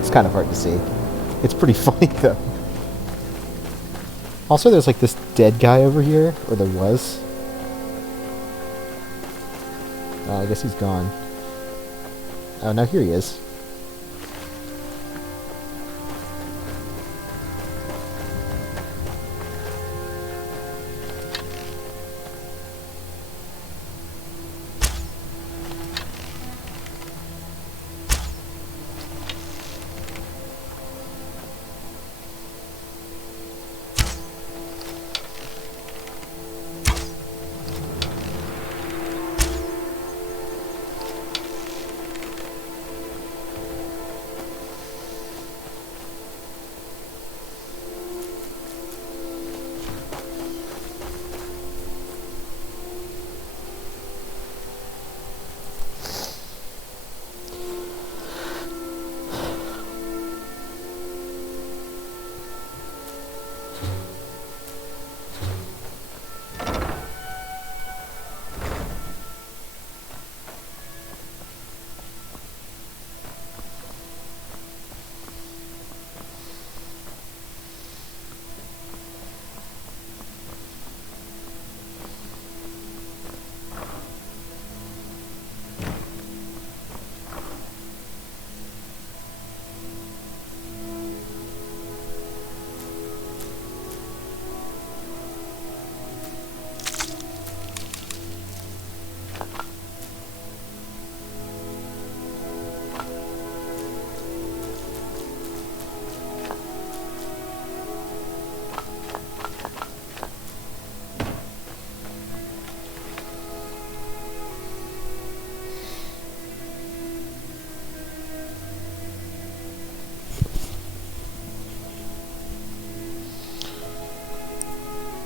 It's kind of hard to see. It's pretty funny though. Also, there's like this dead guy over here, or there was. I guess he's gone. Oh, now here he is.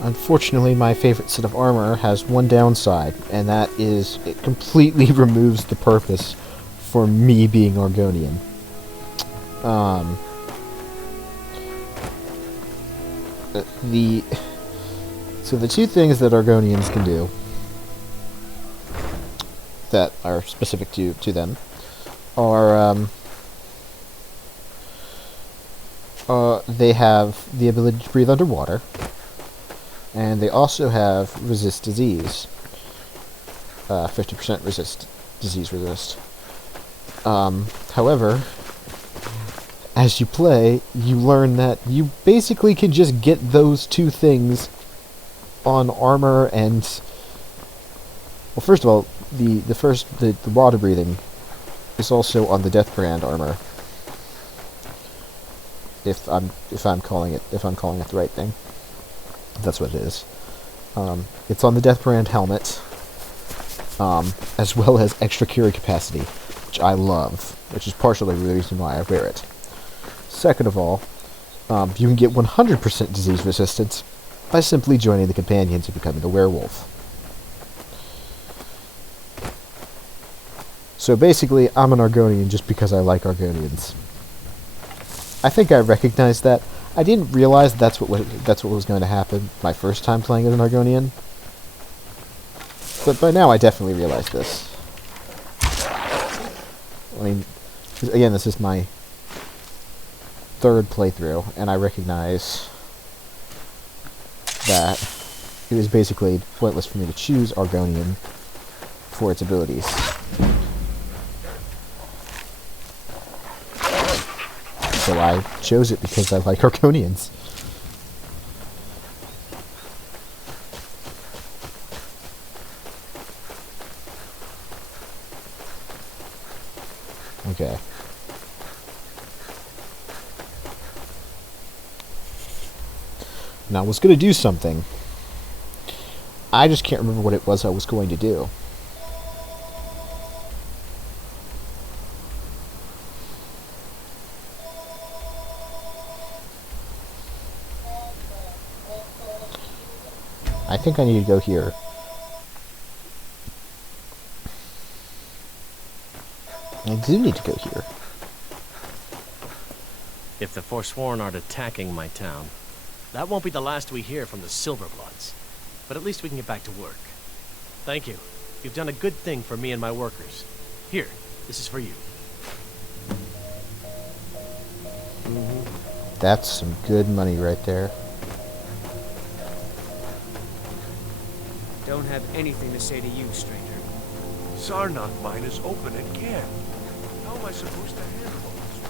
Unfortunately, my favorite set of armor has one downside, and that is it completely removes the purpose for me being Argonian. So the two things that Argonians can do that are specific to them are they have the ability to breathe underwater, and they also have resist disease. 50% disease resist. However, as you play, you learn that you basically can just get those two things on armor and... Well, first of all, the water breathing is also on the Death Brand armor. If I'm calling it the right thing. That's what it is. It's on the Death Brand helmet, as well as extra carry capacity, which I love, which is partially the reason why I wear it. Second of all, you can get 100% disease resistance by simply joining the companions and becoming a werewolf. So basically, I'm an Argonian just because I like Argonians. I think I recognized that. I didn't realize that's what was going to happen my first time playing as an Argonian. But by now I definitely realized this. I mean, again, this is my third playthrough, and I recognize that it was basically pointless for me to choose Argonian for its abilities. So I chose it because I like Argonians. And I was going to do something. I just can't remember what it was I was going to do. I think I need to go here. I do need to go here. If the Forsworn aren't attacking my town, that won't be the last we hear from the Silverbloods. But at least we can get back to work. Thank you. You've done a good thing for me and my workers. Here, this is for you. That's some good money right there. Don't have anything to say to you, stranger. Sarnok mine is open again. How am I supposed to handle this?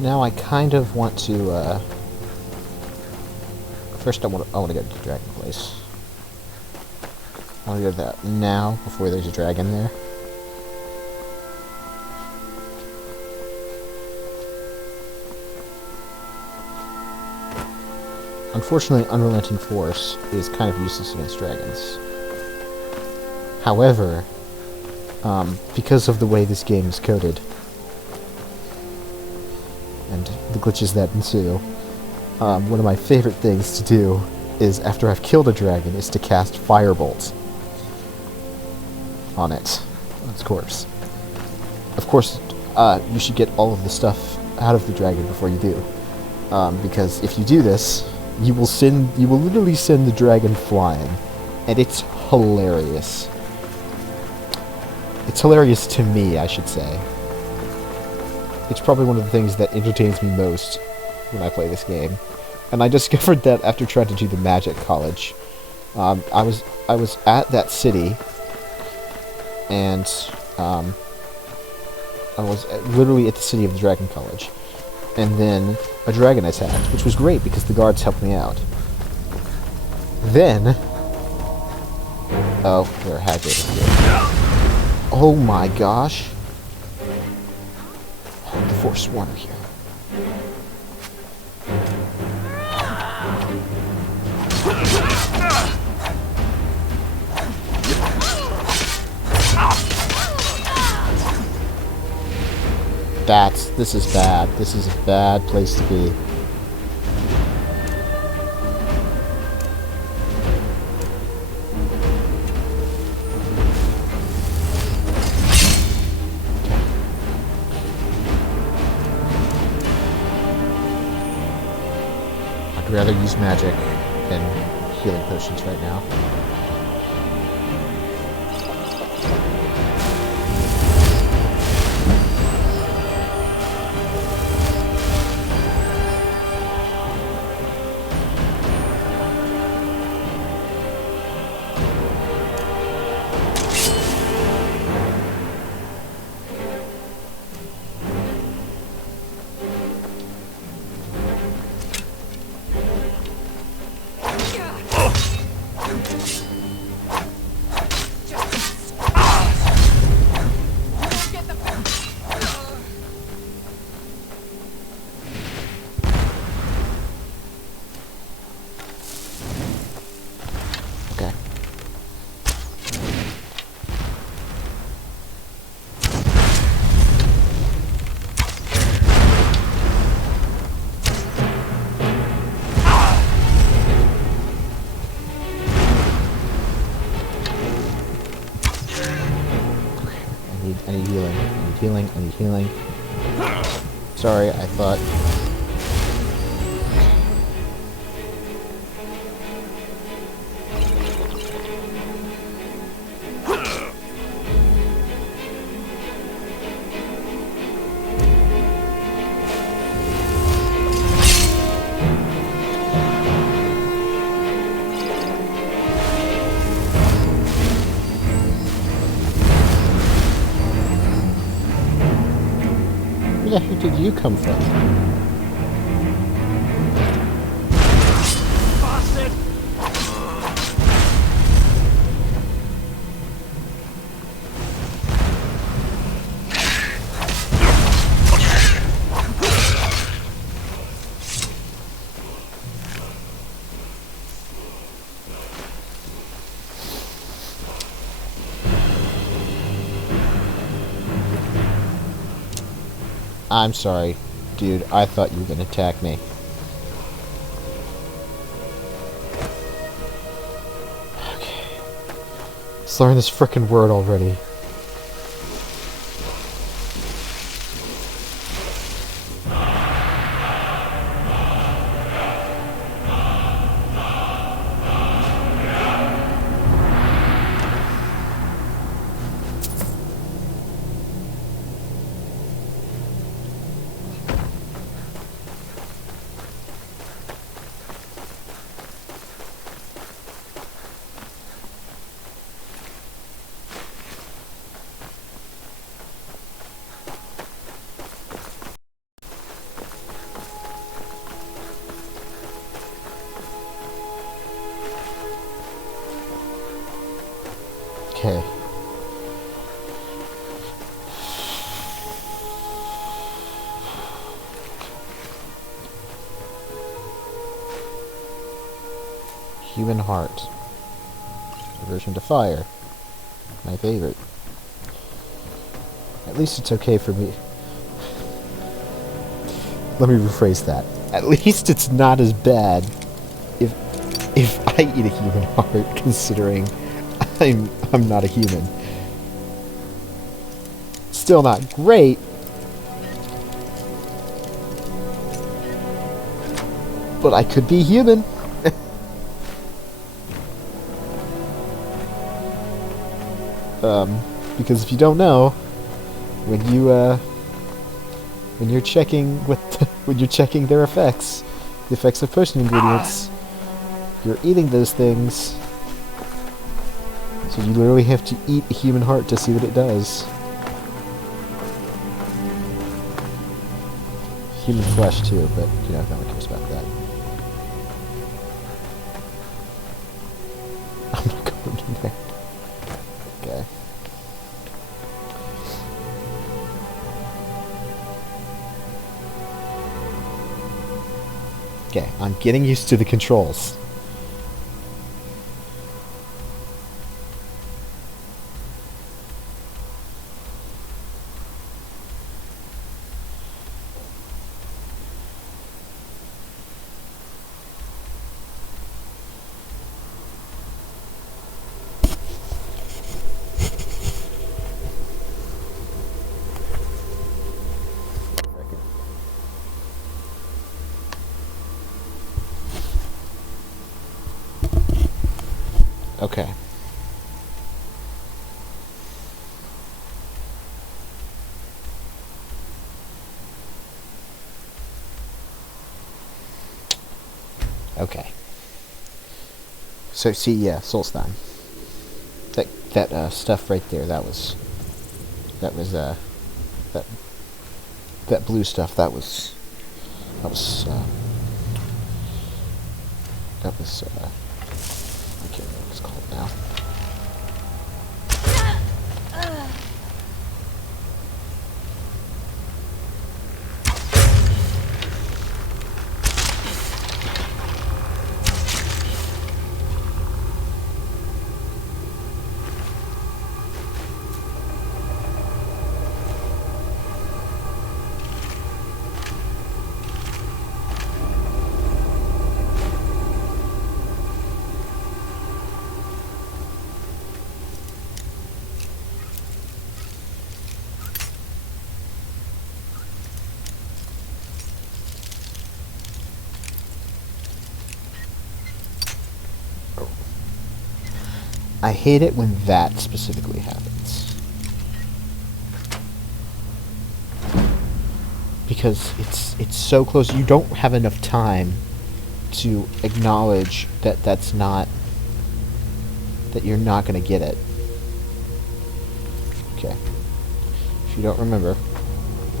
Now I kind of want to, first I want to go to the dragon place. I want to go to that now, before there's a dragon there. Unfortunately, Unrelenting Force is kind of useless against dragons. However, because of the way this game is coded, and the glitches that ensue, one of my favorite things to do is, after I've killed a dragon, is to cast Firebolt on its corpse. Of course, you should get all of the stuff out of the dragon before you do, because if you do this, you will literally send the dragon flying, and it's hilarious. It's hilarious to me, I should say. It's probably one of the things that entertains me most when I play this game. And I discovered that after trying to do the Magic College. I was at that city, and I was literally at the city of the Dragon College. And then a dragon attacked, which was great because the guards helped me out. Then... oh, there, Hagrid is here. Oh my gosh. The Forsworn are here. This is bad. This is a bad place to be. I'd rather use magic than healing potions right now. I need healing. I need healing. I need healing. Sorry, I thought... Where the heck did you come from? I'm sorry, dude. I thought you were gonna attack me. Okay. Let's learn this frickin' word already. Okay. Human heart. Aversion to fire. My favorite. At least it's okay for me. Let me rephrase that. At least it's not as bad if I eat a human heart, considering I'm not a human. Still not great, but I could be human. Because if you don't know, when you're checking when you're checking their effects, the effects of potion ingredients, you're eating those things. So you literally have to eat a human heart to see what it does. Human flesh too, but you know, no one cares about that. I'm not going in there. Okay. Okay, I'm getting used to the controls. Okay. Okay. So see, yeah, Solstein. That stuff right there, that was that blue stuff, that was I can't remember what it's called now. I hate it when that specifically happens. Because it's so close, you don't have enough time to acknowledge that that you're not going to get it. Okay. If you don't remember,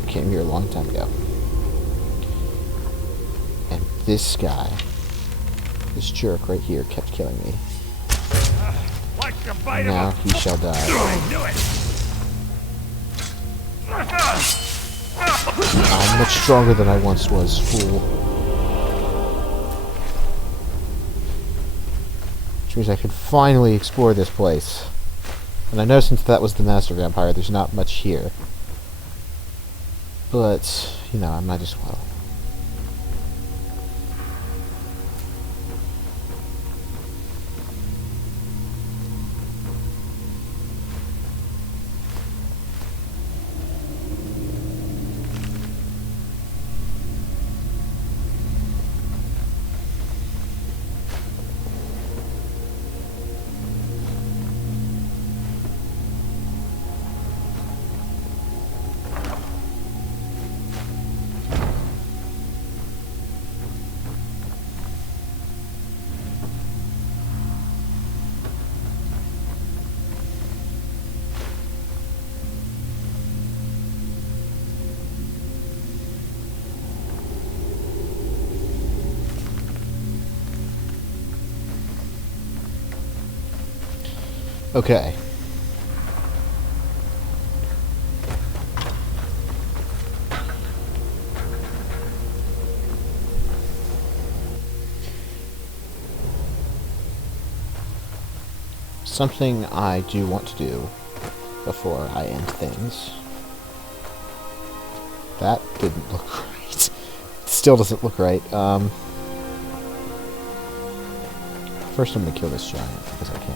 I came here a long time ago. And this guy, this jerk right here, kept killing me. Now he shall die. I'm much stronger than I once was, fool. Which means I can finally explore this place. And I know since that was the Master Vampire, there's not much here. But, you know, I might as well. Okay. Something I do want to do before I end things. That didn't look right. Still doesn't look right. First I'm gonna kill this giant because I can.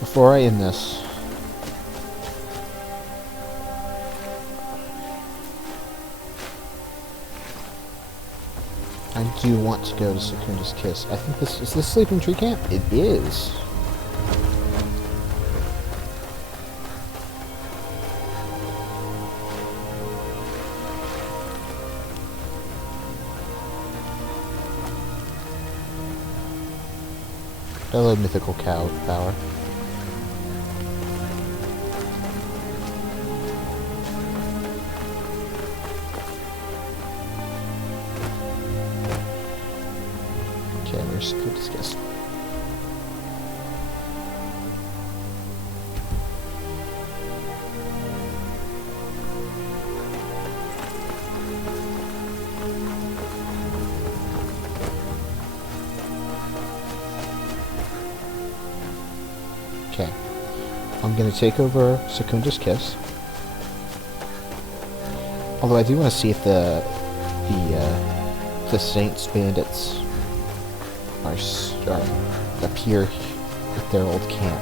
Before I end this, I do want to go to Secunda's Kiss. I think this is this Sleeping Tree Camp? It is. Hello, mythical cow power. Okay, where's Secunda's Kiss? Okay, I'm gonna take over Secunda's Kiss. Although I do want to see if the Saints bandits are appear at their old camp.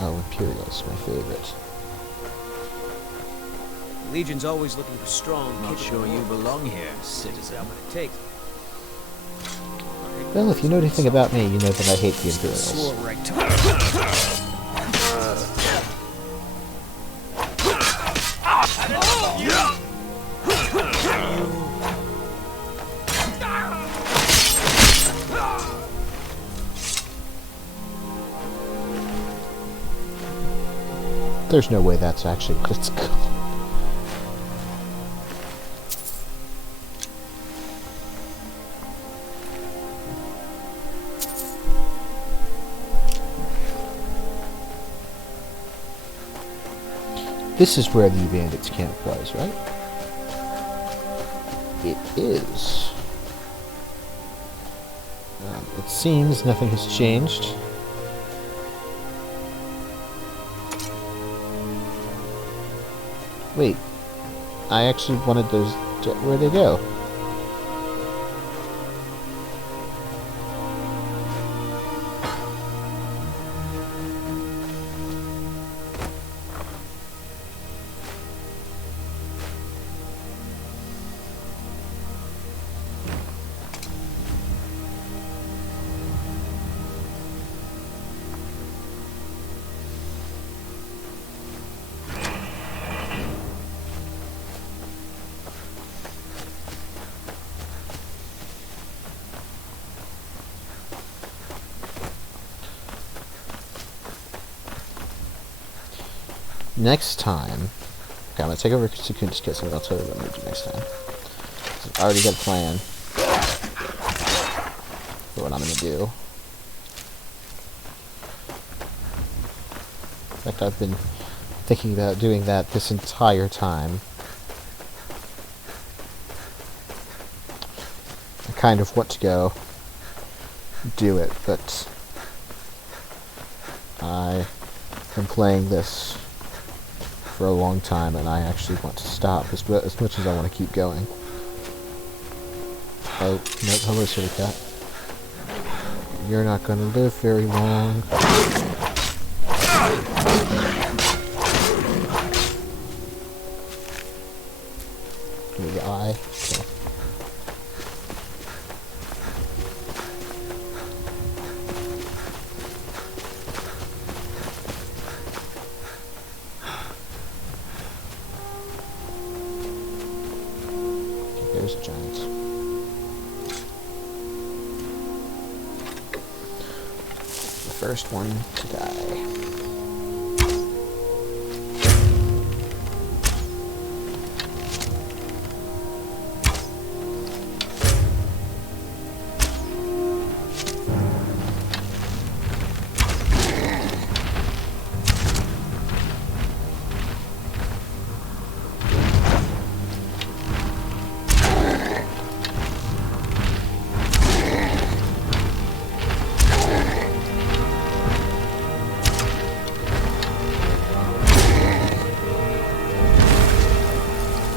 Oh, Imperial's my favorite. Legion's always looking for strong. Not sure you belong here, citizen. What it takes. Well, if you know anything about me, you know that I hate the Imperials. Swore right to There's no way that's actually what it's called. This is where the bandits' camp was, right? It is. It seems nothing has changed. Wait, I actually wanted those. Where'd they go? next time... Okay, I'm gonna take over Secundus Kiss and I'll tell you what I'm gonna do next time. I already got a plan for what I'm gonna do. In fact, I've been thinking about doing that this entire time. I kind of want to go do it, but I've been playing this for a long time and I actually want to stop as much as I want to keep going. Oh, no, hello, silly cat. You're not gonna live very long. Give me the eye. Okay. There's a giant. The first one to die.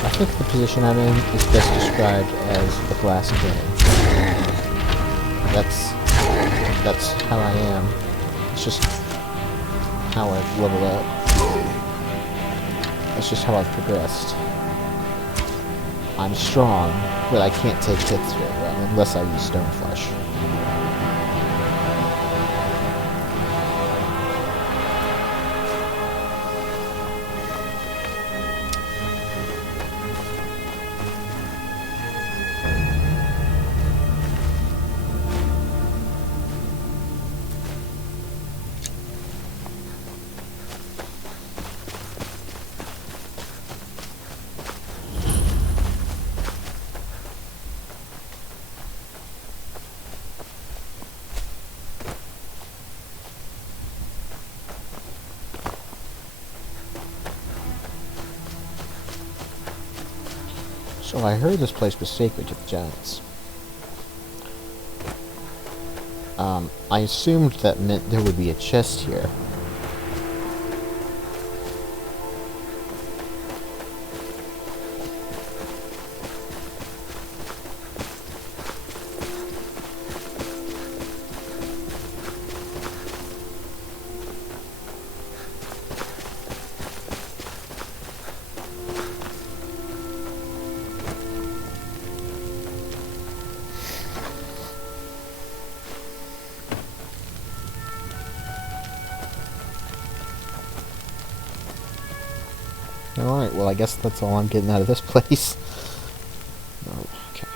I think the position I'm in is best described as the glass cannon. That's how I am. It's just how I've leveled up. That's just how I've progressed. I'm strong, but I can't take hits very well unless I use stone flesh. So I heard this place was sacred to the giants. I assumed that meant there would be a chest here. Alright, well I guess that's all I'm getting out of this place. Oh, okay.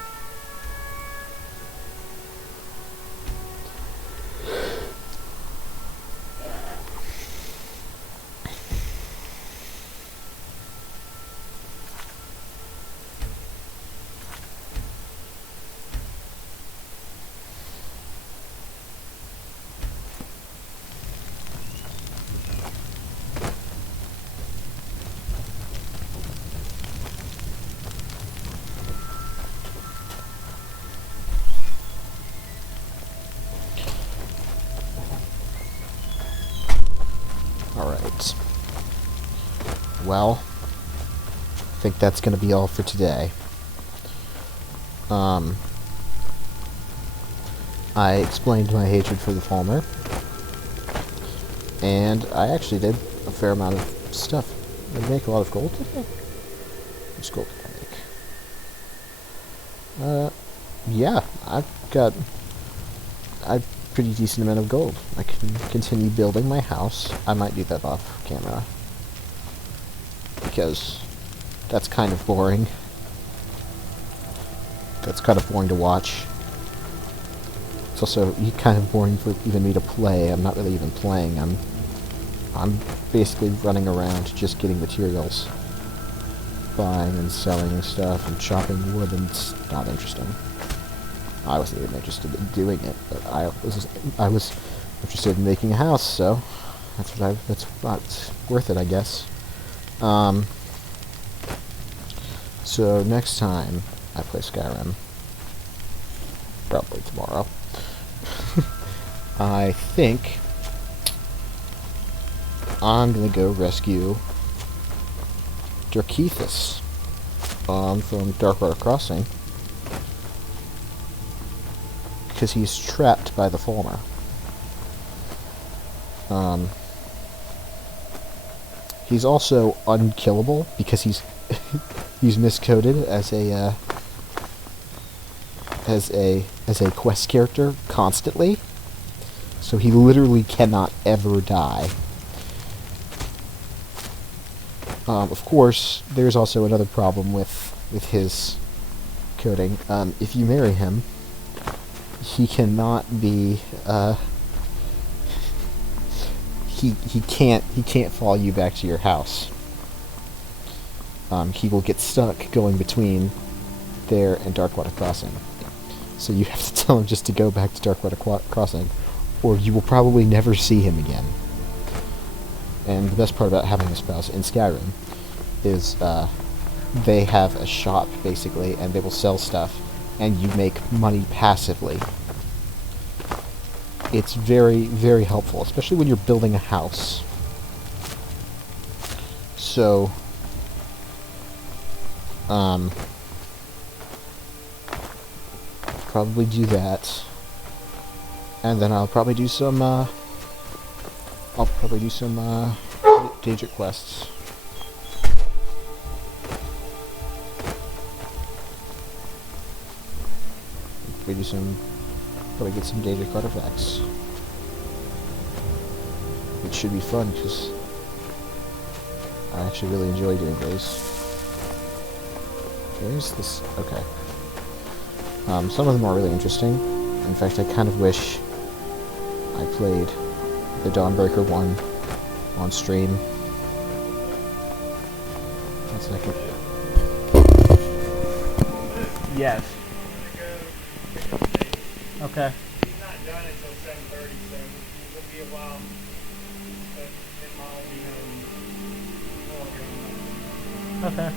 Alright. Well, I think that's gonna be all for today. I explained my hatred for the Falmer. And I actually did a fair amount of stuff. Did I make a lot of gold today? How much gold did I make? Yeah, I've got a pretty decent amount of gold. I can continue building my house. I might do that off camera, because that's kind of boring. That's kind of boring to watch. It's also kind of boring for even me to play. I'm not really even playing. I'm I'm basically running around just getting materials, buying and selling stuff and chopping wood, and it's not interesting. I wasn't even interested in doing it, but I was interested in making a house, so that's worth it, I guess. So next time I play Skyrim, probably tomorrow, I think I'm gonna go rescue Dirkethus from Darkwater Crossing, because he's trapped by the Falmer. He's also unkillable because he's he's miscoded as a quest character constantly, so he literally cannot ever die. Of course, there's also another problem with his coding. If you marry him, he cannot be he can't follow you back to your house. He will get stuck going between there and Darkwater Crossing. So you have to tell him just to go back to Darkwater Crossing, or you will probably never see him again. And the best part about having a spouse in Skyrim is they have a shop, basically, and they will sell stuff, and you make money passively. It's very, very helpful, especially when you're building a house. So, probably do that, and then I'll probably do some Daedric quests. Probably get some Daedric artifacts. It should be fun because I actually really enjoy doing those. Where's this? Okay. Some of them are really interesting. In fact, I kind of wish I played the Dawnbreaker one on stream. 1 second. Yes. Okay. He's not done until 7:30, so it'll be a while. But it might all be Okay.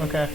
Okay.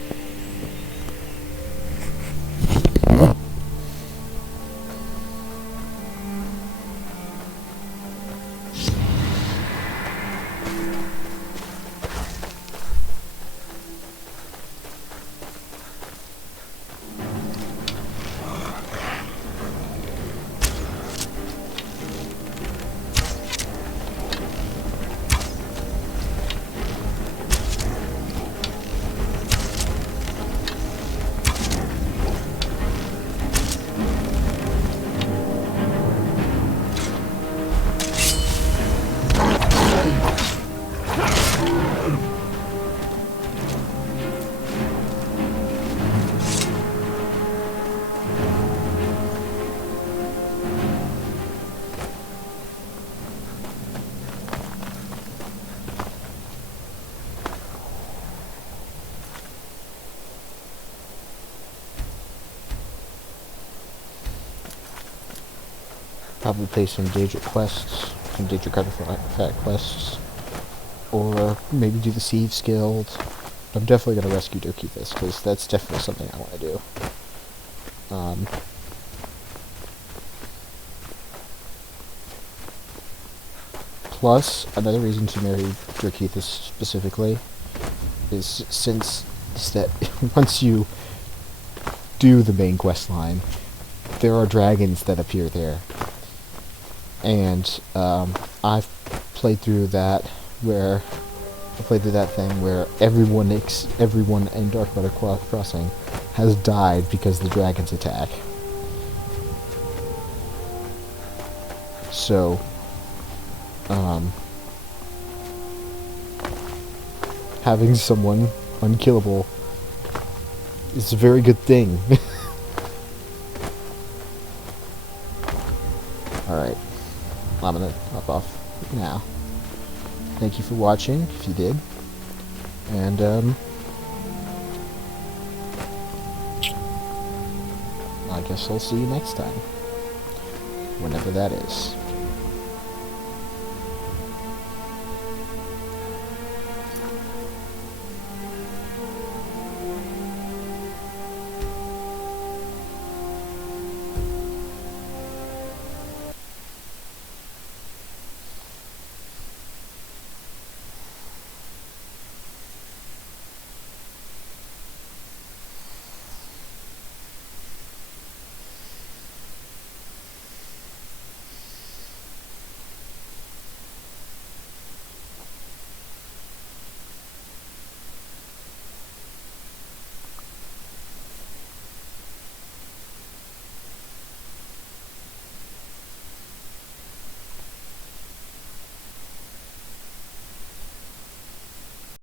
Probably play some Daedric quests, some Daedric artifact quests, or maybe do the Thieves Guild. I'm definitely going to rescue Dirkethus, because that's definitely something I want to do. Plus, another reason to marry Dirkethus specifically is that once you do the main quest line, there are dragons that appear there. And I've played through that thing where everyone in Darkwater Crossing has died because the dragons attack. So, having someone unkillable It's a very good thing. Alright. I'm gonna hop off now. Thank you for watching, if you did. And, I guess I'll see you next time. Whenever that is.